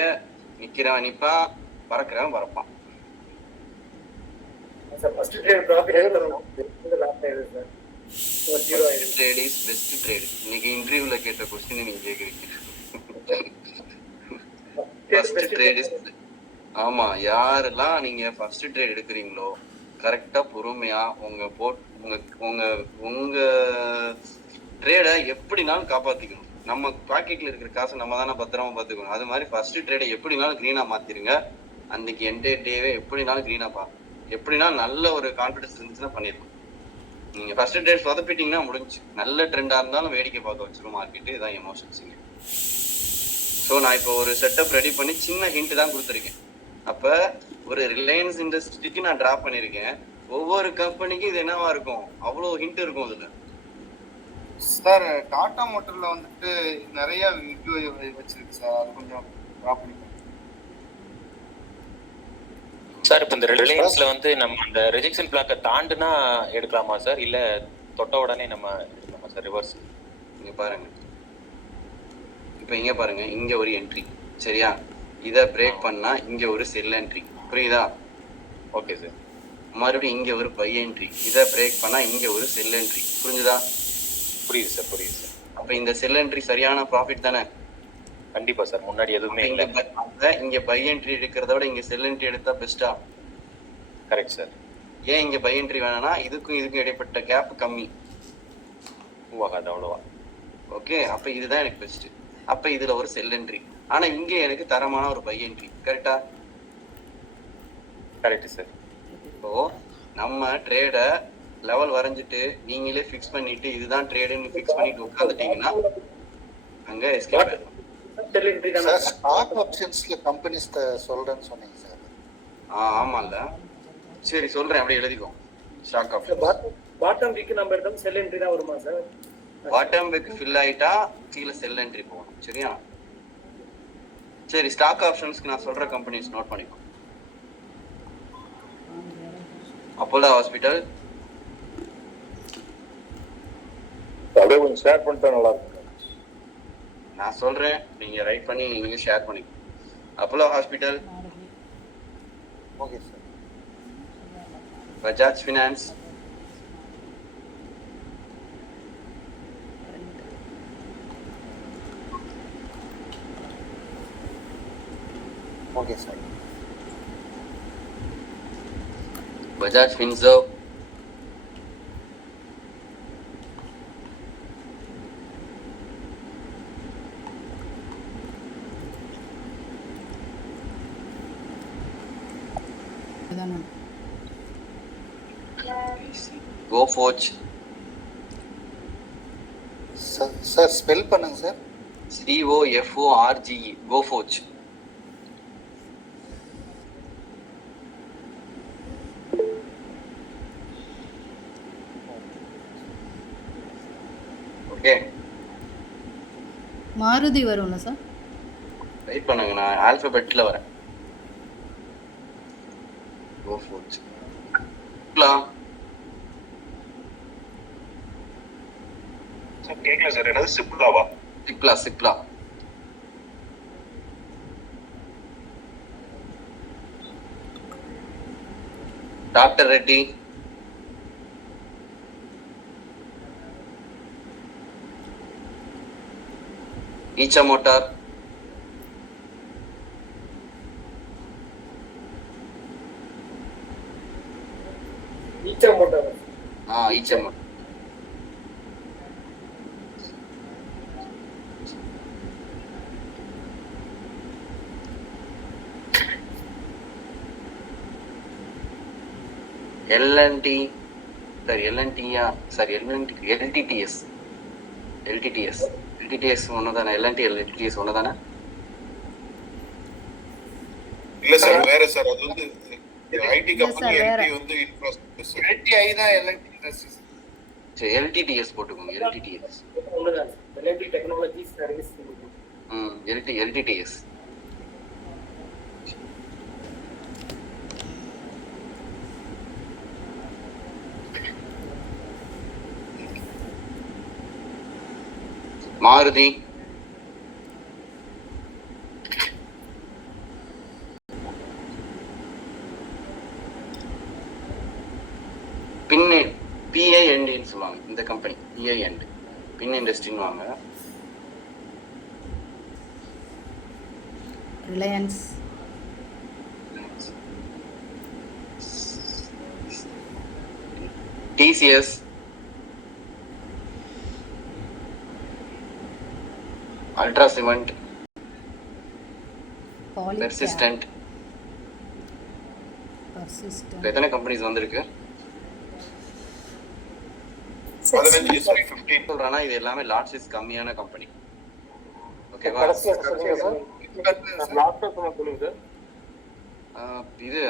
நிக்கிறவன் நிப்பான், பறக்கிறவன் பறப்பான். Trade is best trade. இன்னைக்கு இன்டர்வியூல கேட்ட கொஸ்டின் நீங்க கேக்குறீங்க. ஃபர்ஸ்ட் ட்ரேட் ஆமா, யாரெல்லாம் நீங்க ஃபர்ஸ்ட் ட்ரேட் எடுக்கிறீங்களோ கரெக்டா பொறுமையா உங்க உங்க உங்க ட்ரேடை எப்படினாலும் காப்பாத்திக்கணும். நம்ம பாக்கெட்ல இருக்கிற காசை நம்ம தானே பத்திரமா பார்த்துக்கணும். அது மாதிரி ஃபர்ஸ்ட் ட்ரேடை எப்படினாலும் க்ரீனா மாத்திருங்க. அன்னைக்கு என்டையர் டேவே எப்படினாலும் க்ரீனா எப்படினாலும் நல்ல ஒரு கான்ஃபிடன்ஸ் இருந்துச்சுன்னா பண்ணிடலாம். நீங்க ஃபர்ஸ்ட் ட்ரேட் சொதப்பிட்டீங்கன்னா முடிஞ்சு. நல்ல ட்ரெண்டா இருந்தாலும் வேடிக்கை பார்க்க வச்சிரும் மார்க்கெட்டு. இதான் எமோஷன்ஸுங்க. ஸோ நான் இப்போ ஒரு செட்டப் ரெடி பண்ணி சின்ன ஹிண்ட் தான் கொடுத்துருக்கேன். அப்போ ஒரு ரிலையன்ஸ் இண்டஸ்ட்ரிக்கு நான் ட்ரா பண்ணியிருக்கேன். ஒவ்வொரு கம்பெனிக்கும் இது என்னவா இருக்கும், அவ்வளோ ஹிண்ட் இருக்கும் அதில். சார் டாடா மோட்டர்ல வந்துட்டு நிறைய வச்சிருக்கு சார், அது கொஞ்சம் ட்ரா பண்ணிக்கோங்க சார். இப்போ இந்த ரிலையன்ஸ்ல வந்து நம்ம அந்த ரிஜெக்ஷன் பிளாக்கை தாண்டுனா எடுக்கலாமா சார், இல்ல தொட்ட உடனே நம்ம எடுக்கலாமா சார் ரிவர்ஸ்? இங்க பாருங்க, இப்போ இங்க பாருங்க, இங்க ஒரு என்ட்ரி சரியா, இதை பிரேக் பண்ணா இங்க ஒரு செல் என்ட்ரி, புரியுதா? Okay sir. மறுபடியும் இங்க ஒரு பை என்ட்ரி, இதை பிரேக் பண்ணா இங்க ஒரு செல் என்ட்ரி, புரிஞ்சுதா? புரியுது சார், புரியுது சார். அப்ப இந்த செல் என்ட்ரி சரியான ப்ராஃபிட் தானே? கண்டிப்பா சார், முன்னாடி எதுவுமே இல்லை. இங்க பை என்ட்ரி எடுக்கிறத விட இங்க செல் என்ட்ரி எடுத்தா பெஸ்டா? Correct sir. ஏன் இங்க பை என்ட்ரி வேணாம்னா இதுக்கும் இடைப்பட்ட கேப் கம்மி, மூவாகாது அவ்வளவா. ஓகே, அப்ப இதுதான் எனக்கு பெஸ்ட். அப்ப இதுல ஒரு செல் என்ட்ரி, ஆனா இங்க எனக்கு தரமான ஒரு பை என்ட்ரி, கரெக்டா? Correct sir. இப்போ நம்ம ட்ரேட லெவல் வரைஞ்சிட்டு நீங்களே ஃபிக்ஸ் பண்ணிட்டு இதுதான் ட்ரேடுன்னு ஃபிக்ஸ் பண்ணிட்டு உட்காந்துட்டீங்கன்னா அங்க எஸ்கேப் ஆயிடும். சார் ஸ்டாக் ஆப்ஷன்ஸ்ல கம்பெனிஸ் சொல்றேன்னு சொன்னீங்க சார். ஆமால, சரி சொல்றேன், அப்படியே எழுதிக்கோ. ஸ்டாக் ஆப்ஷன் பாட்டம் வீக் நம்ம எடுத்தோம் செல் என்ட்ரி தான் வருமா சார்? பாட்டம் வீக் ஃபில் ஆயிட்டா கீழ செல் என்ட்ரி போகணும், சரியா? சரி, ஸ்டாக் ஆப்ஷன்ஸ்க்கு நான் சொல்ற கம்பெனிஸ் நோட் பண்ணிக்கோ. அப்போலோ ஹாஸ்பிட்டல், அப்படியே கொஞ்சம் ஷேர் பண்ணிட்டா நல்லா இருக்கும். நான் சொல்றேன், நீங்க ரைட் பண்ணி நீங்க ஷேர் பண்ணிக்கோ. Apollo hospital, okay sir. Bajaj Finance, okay sir. Bajaj Finserv, Coforge, sir spell பண்ணுங்க sir. COFORGE, Coforge. Okay, Maruti வரும்ல சார்? ரைட் பண்ணுங்க, நான் ஆல்பபெட்ல வரேன். கோஃபோர்ஜ். சார் கேட்கல சார், என்னது சிப்லாவா? Cipla. Doctor Reddy, Eicher motor, Eicher motor. Eicher motor. LNT, sir LNTயா? சார் LTTS ஒண்ணுதானே? LNT LTTS ஒண்ணுதானே? இல்ல சார், வேற சார். அது வந்து ஐடி கம்பெனி, வேற. எல்டி வந்து இன்ஃப்ராஸ்ட்ரக்சர். LTI தான் எல்என்டி இண்டஸ்ட்ரீஸ். சரி, LTTS போட்டுக்கோங்க. LTTS. ஒண்ணுதான். LNT technologies service. LTTS. Maruti, PINDன்னு சொல்லுவாங்க இந்த கம்பெனி. PIND, பின் இண்டஸ்ட்ரின்னு வாங்க. Reliance, TCS, Ultra Cement, Polycab, Persistent. Persistent, எத்தனை கம்பெனிஸ் வந்திருக்கு 15 is 15. சொல்றேன்னா இது எல்லாமே லாட் சைஸ் கம்மியான கம்பெனி. ஓகேவா? கடைசியா சொல்லுங்க சார். லாஸ்டா சொல்லுங்க சார். இது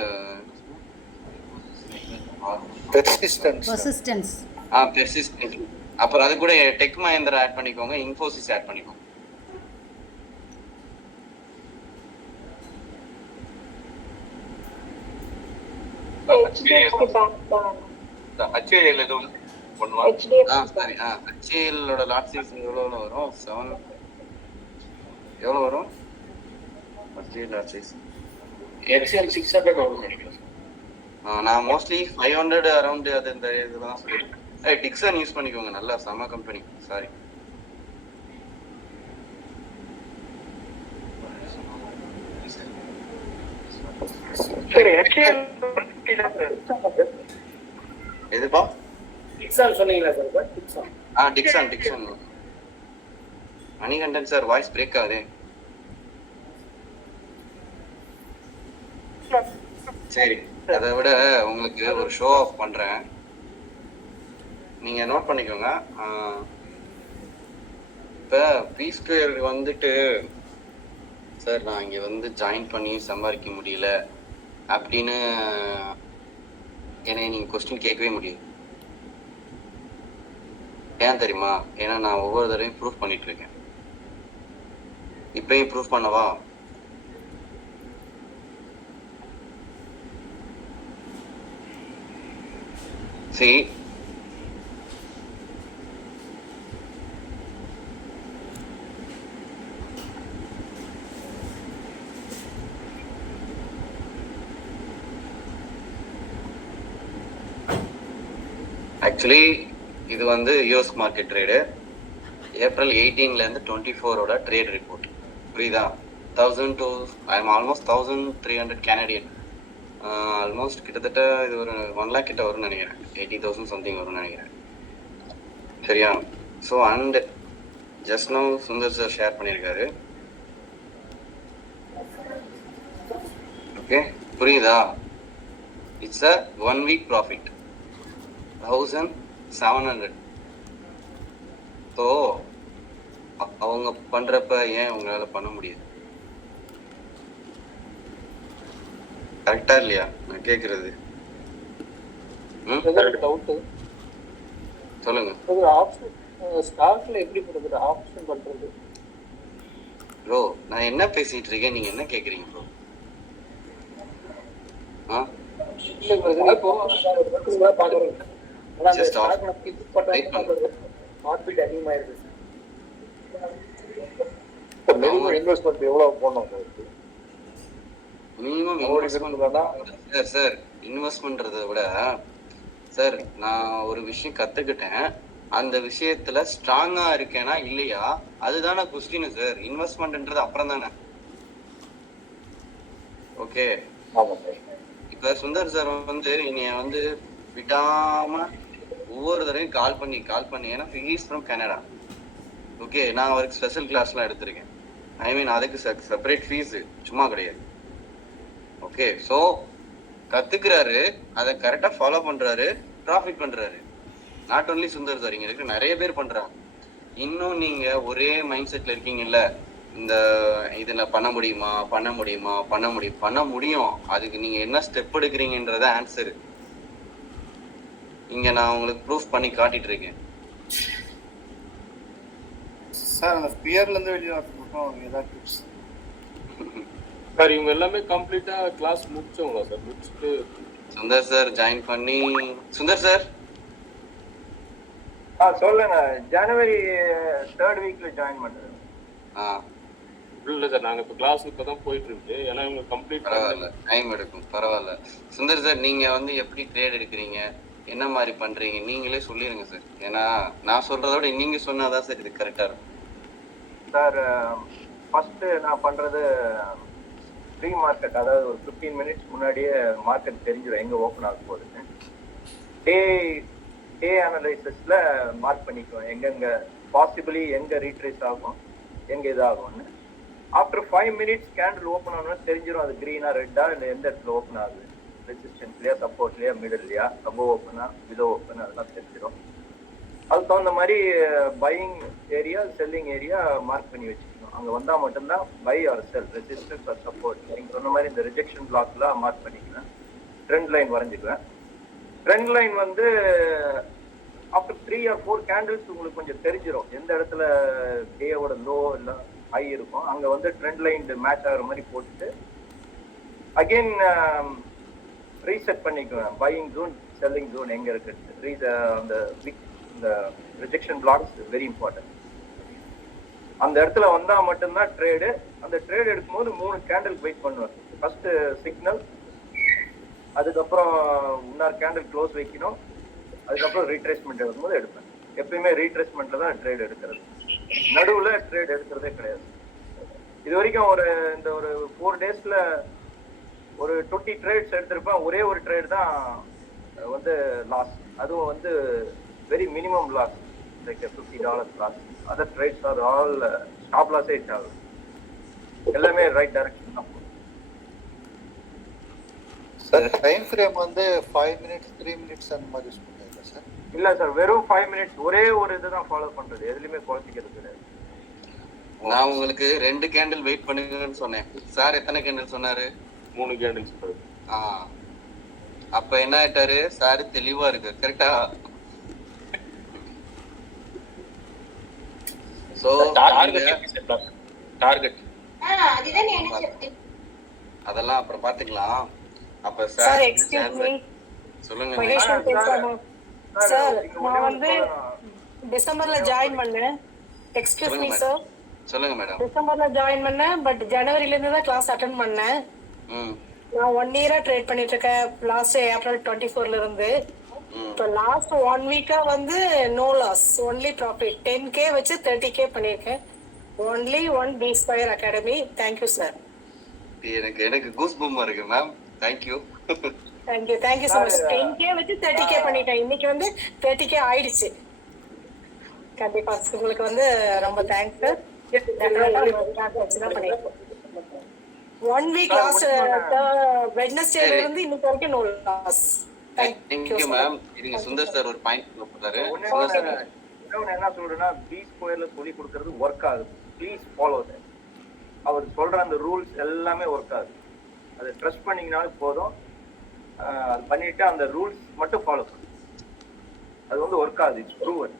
பெர்சிஸ்டன்ஸ். Persistence, persistent. அப்புறம் அது கூட டெக் மஹேந்திரா ஆட் பண்ணிக்கோங்க, இன்ஃபோசிஸ் ஆட் பண்ணிக்கோங்க. HAL எதுவும் பண்ணுவா? சரி. HAL ஓட லாட் சைஸ் எவ்வளவு வரும்? 7 எவ்வளவு வரும்? HAL லாட் சைஸ் HCL 600 வரும் நினைக்கிறேன். நான் மோஸ்ட்லி 500 அரௌண்ட் அது இந்த இதெல்லாம் சொல்லிருக்கேன். டிக்சன் யூஸ் பண்ணிக்கோங்க, நல்லா செம கம்பெனி. சாரி, சரி HCL 150 தான் சார். எதுப்பா? டிக்ஸான் சொன்னீங்களா sir? Dixon. Dixon. Manikandan sir voice break ஆகுது. சரி, அதை விட உங்களுக்கு ஒரு ஷோ ஆஃப் பண்றேன், நீங்க நோட் பண்ணிக்கோங்க. இப்ப பி ஸ்கொயர் வந்துட்டு சார் நான் இங்க வந்து ஜாயின் பண்ணி சம்பாதிக்க முடியல அப்படின்னு என்னை நீங்க கொஸ்டின் கேட்கவே முடியாது. ஏன் தெரியுமா? ஏன்னா நான் ஒவ்வொரு தடவையும் ப்ரூஃப் பண்ணிட்டு இருக்கேன். இப்பயும் ப்ரூஃப் பண்ணவா? சரி, ஆக்சுவலி இது வந்து யூஎஸ் மார்க்கெட் ட்ரேடு, ஏப்ரல் 18லேருந்து 24ஓட ட்ரேட் ரிப்போர்ட். புரியுதா? 1000 to I'm almost 1300 Canadian. Almost கிட்டத்தட்ட இது ஒரு 1 lakh கிட்ட வரும்னு நினைக்கிறேன். 80,000 சம்திங் வரும்னு நினைக்கிறேன். சரியா? So and just know Sundar sir share பண்ணியிருக்காரு. ஓகே, புரியுதா? It's a 1 week profit 1700. So அவங்க பண்றப்ப ஏன் உங்களால பண்ண முடியாது? கரெக்டா இல்லையா நான் கேக்குறது? டவுட் சொல்லுங்க. ஆப்ஷன் ஸ்டாக்ல எப்படி போடுறது? ஆப்ஷன் பண்றது ப்ரோ, நான் என்ன பேசிட்டு இருக்கேன், நீங்க என்ன கேக்குறீங்க ப்ரோ? இல்ல பிரதர், இப்போ பாக்குறேன். Just off. Right பண்ணுங்க. மார்க்கெட் அதிகமா இருக்கு. மினிமம் இன்வெஸ்ட்மெண்ட் எவ்வளவு போடணும் சார்? மினிமம் இன்வெஸ்ட்மெண்ட் சார், இன்வெஸ்ட்மெண்ட்றதை விட சார் நான் ஒரு விஷயம் கத்துக்கிட்டேன், அந்த விஷயத்துல ஸ்ட்ராங்கா இருக்கேனா இல்லையா அதுதானே கொஸ்டின் சார். இன்வெஸ்ட்மெண்ட்ன்றது அப்புறம் தானே. ஓகே, இப்ப சுந்தர் சார் வந்து என்னைய வந்து விடாம ஒவ்வொரு தடவையும் கால் பண்ணி ஏன்னா ஹீஸ் ஃப்ரம் கனடா. ஓகே, நான் அவருக்கு ஸ்பெஷல் கிளாஸ்லாம் எடுத்திருக்கேன். ஐ மீன் அதுக்கு செப்பரேட் ஃபீஸ் சும்மா கிடையாது. ஓகே, ஸோ கத்துக்கிறாரு, அதை கரெக்டா ஃபாலோ பண்றாரு, ப்ராஃபிட் பண்றாரு. நாட் ஒன்லி சுந்தர் சார், இங்க இருக்க நிறைய பேர் பண்றாங்க. இன்னும் நீங்க ஒரே மைண்ட் செட்ல இருக்கீங்கல்ல, இந்த இதுல பண்ண முடியும். அதுக்கு நீங்க என்ன ஸ்டெப் எடுக்கிறீங்கன்றத ஆன்சரு இங்க நான் உங்களுக்கு ப்ரூஃப் பண்ணி காட்டிட்டு இருக்கேன். சார் அந்த ஃபியர்ல இருந்து வெளியே வரதுக்கு மட்டும் ஏதாவது டிப்ஸ்? சார் இவங்க எல்லாமே கம்ப்ளீட்டா கிளாஸ் முடிச்சவங்களா சார்? முடிச்சுட்டு சுந்தர் சார் ஜாயின் பண்ணி சுந்தர் சார் சொல்லுங்க. ஜனவரி 3rd வீக்ல ஜாயின் பண்றேன். இல்ல சார், நாங்க இப்ப கிளாஸ் இப்பதான் போயிட்டு இருக்கு. ஏன்னா இவங்க கம்ப்ளீட் பரவாயில்ல, டைம் எடுக்கும், பரவாயில்ல. சுந்தர் சார் நீங்க வந்து எப்படி ட்ரேட் எடுக்கிறீங்க, என்ன மாதிரி பண்றீங்க நீங்களே சொல்லிருங்க சார். ஏன்னா நான் சொல்றத விட நீங்க சொன்னாதான் சார் இது கரெக்டா இருக்கும். சார் ஃபர்ஸ்ட் நான் பண்றது ப்ரீ மார்க்கெட், அதாவது ஒரு 15 மினிட்ஸ் முன்னாடியே மார்க்கெட் தெரிஞ்சிடும் எங்க ஓப்பன் ஆக போகுதுன்னு. டே அனலைசிஸ்ல மார்க் பண்ணிக்குவேன் எங்கெங்க பாசிபிளி எங்க ரீட்ரேஸ் ஆகும், எங்க இதாகும்னு. ஆஃப்டர் 5 மினிட்ஸ் கேண்டில் ஓப்பன் ஆகணும்னா தெரிஞ்சிடும் அது கிரீனா ரெட்டா இல்லை எந்த இடத்துல ஓப்பன் ஆகுது, ரெசிஸ்டன்ஸ்லயா சப்போர்ட்லயா மிடில்லையா அபோவ் ஓப்பனா பிலோ ஓப்பன், அதெல்லாம் தெரிஞ்சிடும். அதுக்கு தகுந்த மாதிரி buying area selling area mark பண்ணி வச்சுக்கணும். அங்க வந்தா மட்டும்தான் buy or sell, resistance or support. நீங்க சொன்ன மாதிரி இந்த ரிஜெக்ஷன் பிளாக்ல மார்க் பண்ணிக்குவேன். ட்ரெண்ட் லைன் வரைஞ்சுக்குவேன். ட்ரெண்ட் லைன் வந்து ஆஃப்டர் 3 or 4 கேண்டில்ஸ் உங்களுக்கு கொஞ்சம் தெரிஞ்சிடும் எந்த இடத்துல டேவோட லோ இல்லை ஹை இருக்கும். அங்க வந்து ட்ரெண்ட் லைன் மேட்ச் ஆகிற மாதிரி போட்டுட்டு அகெயின் ரீசெட் பண்ணிக்குவேன். பையிங் ஜோன் செல்லிங் ஜோன் எங்க இருக்கு, அந்த இந்த ரிஜெக்ஷன் பிளாக்ஸ் வெரி இம்பார்ட்டன்ட். அந்த இடத்துல வந்தா மட்டும்தான் ட்ரேடு. அந்த ட்ரேட் எடுக்கும்போது 3 கேண்டில் வெயிட் பண்ணுவேன். ஃபர்ஸ்ட் சிக்னல், அதுக்கப்புறம் இன்னொரு கேண்டில் க்ளோஸ் வைக்கணும், அதுக்கப்புறம் ரீட்ரேஸ்மெண்ட் எடுக்கும்போது எடுப்பேன். எப்பயுமே ரீட்ரேஸ்மெண்ட்ல தான் ட்ரேட் எடுக்கிறது, நடுவுல ட்ரேட் எடுக்கிறதே கிடையாது. இது வரைக்கும் இந்த ஒரு 4 டேஸ்ல ஒரு 20 ட்ரேட்ஸ் எடுத்திருப்பேன். ஒரே ஒரு ட்ரேட் தான் வந்து லாஸ், அதுவும் வந்து very minimum loss, like $50 loss. Other trades are all stop லாஸே ஆகும். எல்லாமே ரைட் டைரக்ஷன் தான். சார் டைம் ஃப்ரேம் வந்து 5 மினிட்ஸ் 3 மினிட்ஸ் அந்த மாதிரி யூஸ் பண்ணுவீங்களா சார்? இல்ல சார், வெறும் 5 மினிட்ஸ் ஒரே ஒரு இதுதான் ஃபாலோ பண்றது, எதுலயுமே குறைச்சிக்கிறது கிடையாது. நான் உங்களுக்கு 2 கேண்டில் வெயிட் பண்ணுங்கன்னு சொன்னேன். சார் எத்தனை கேண்டில் சொன்னாரு? 3 கேண்டில் சொன்னாரு. அப்ப என்ன ஆயிட்டாரு சார்? தெளிவா இருக்கு, கரெக்டா? சோ டார்கெட் அதெல்லாம் அப்புறம் பாத்துக்கலாம். அப்ப சார் சொல்லுங்க. சார் நான் வந்து டிசம்பர்ல ஜாயின் பண்ணேன். Excuse me sir. சொல்லுங்க மேடம். டிசம்பர்ல ஜாயின் பண்ணேன், பட் ஜனவரில இருந்து தான் கிளாஸ் அட்டெண்ட் பண்ணேன். நான் 1 இயரா ட்ரேட் பண்ணிட்டு இருக்கேன், லாஸ்ட் ஏப்ரல் 24ல இருந்து. இப்போ லாஸ்ட் 1 வீக்கா வந்து no loss, only profit. 10K வச்சு 30K பண்ணிருக்கேன். Only one B square academy. Thank you sir. எனக்கு கூஸ் பம்பா இருக்கு ma'am. Thank you so much. 10K வச்சு 30K பண்ணிட்டேன். இன்னைக்கு வந்து 30K ஆயிடுச்சு. கண்டிப்பா உங்களுக்கு வந்து ரொம்ப தேங்க்ஸ் சார். 1 வீக் லாஸ்ட் வெட்னஸ்டேல இருந்து இன்னைக்கு வரைக்கும் நோ லாஸ். Thank you ma'am. இதுங்க சுந்தர் சார் ஒரு பாயிண்ட் சொல்றாரு. என்ன சொல்றேன்னா, பி ஸ்கொயர்ல சொல்லி கொடுக்கறது ஒர்க் ஆகுது. Please follow that. அவர் சொல்ற அந்த ரூல்ஸ் எல்லாமே ஒர்க் ஆகுது. அதை ட்ரஸ்ட் பண்ணீங்கனாலும் போதும். அது பண்ணிட்டு அந்த ரூல்ஸ் மட்டும் ஃபாலோ பண்ணுங்க. அது வந்து ஒர்க் ஆகுது. It's proven.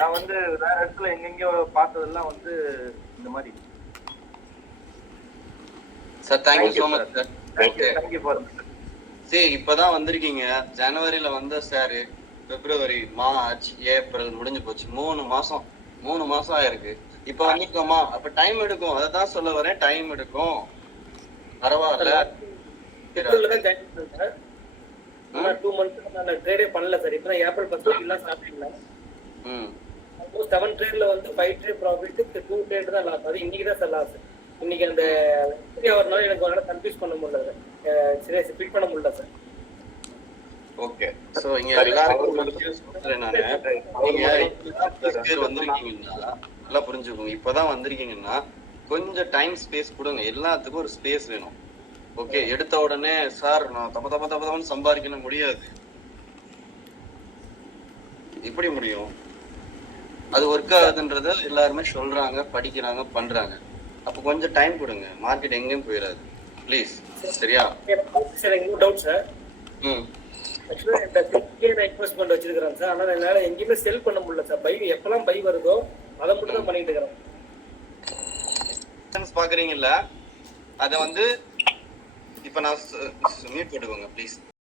நான் வந்து வேற இடத்துல எங்கெங்கயோ பார்த்ததெல்லாம் வந்து இந்த மாதிரி. Sir thank you so much sir. Thank you for. சரி, இப்பதான் வந்திருக்கீங்க. ஜனவரியில வந்த சார் பிப்ரவரி மார்ச் ஏப்ரல் முடிஞ்சு போச்சு. 3 மாசம் ஆயிருக்கு. இப்ப வந்துக்கோமா? அப்ப டைம் எடுக்கும். அதான் சொல்ல வரேன், டைம் எடுக்கும். பரவாயில்ல. 2 months நான் ட்ரேடே பண்ணல சார். இப்போ ஏப்ரல் 1 எல்லாம் ஸ்டார்ட் பண்ணலாம். 7 ட்ரேட்ல வந்து 5 ட்ரேட் ப்ராஃபிட், 2 ட்ரேட் தான் லாஸ். அது இன்னைக்கு தான் சார் லாஸ். இன்னைக்கு அந்த அவர்னால எனக்கு ஒரு கன்ஃபியூஸ் பண்ண முடியல, சீரியஸ் பிக் பண்ண முடியல சார். ஓகே, சோ இங்க எல்லாருக்கும் சொல்றேன் நானு. நீங்க வந்திருக்கீங்கன்னா நல்லா புரிஞ்சுக்கோங்க. இப்பதான் வந்திருக்கீங்கன்னா கொஞ்சம் டைம் ஸ்பேஸ் கொடுங்க. எல்லாத்துக்கும் ஒரு ஸ்பேஸ் வேணும். ஓகே, எடுத்த உடனே சார் நான் தப்ப சம்பாதிக்கணும் முடியாது. எப்படி முடியும்? அது ஒர்க் ஆகுதுன்றத எல்லாருமே சொல்றாங்க, படிக்கிறாங்க, பண்றாங்க. அப்ப கொஞ்சம் டைம் கொடுங்க. மார்க்கெட் எங்கேயும் போயிடாது ப்ளீஸ். சரியா? சார் எனக்கு டவுட் சார். ஆக்சுவலா இந்த 10K நான் இன்வெஸ்ட்மெண்ட் வச்சிருக்கேன் சார். ஆனா என்னால எங்கேயுமே செல் பண்ண முடியல சார். பை எப்பெல்லாம் பை வருதோ அதை மட்டும் தான் பண்ணிட்டு இருக்கிறேன். பாக்குறீங்கல்ல, அத வந்து இப்ப நான் மியூட் போட்டுக்கோங்க ப்ளீஸ்.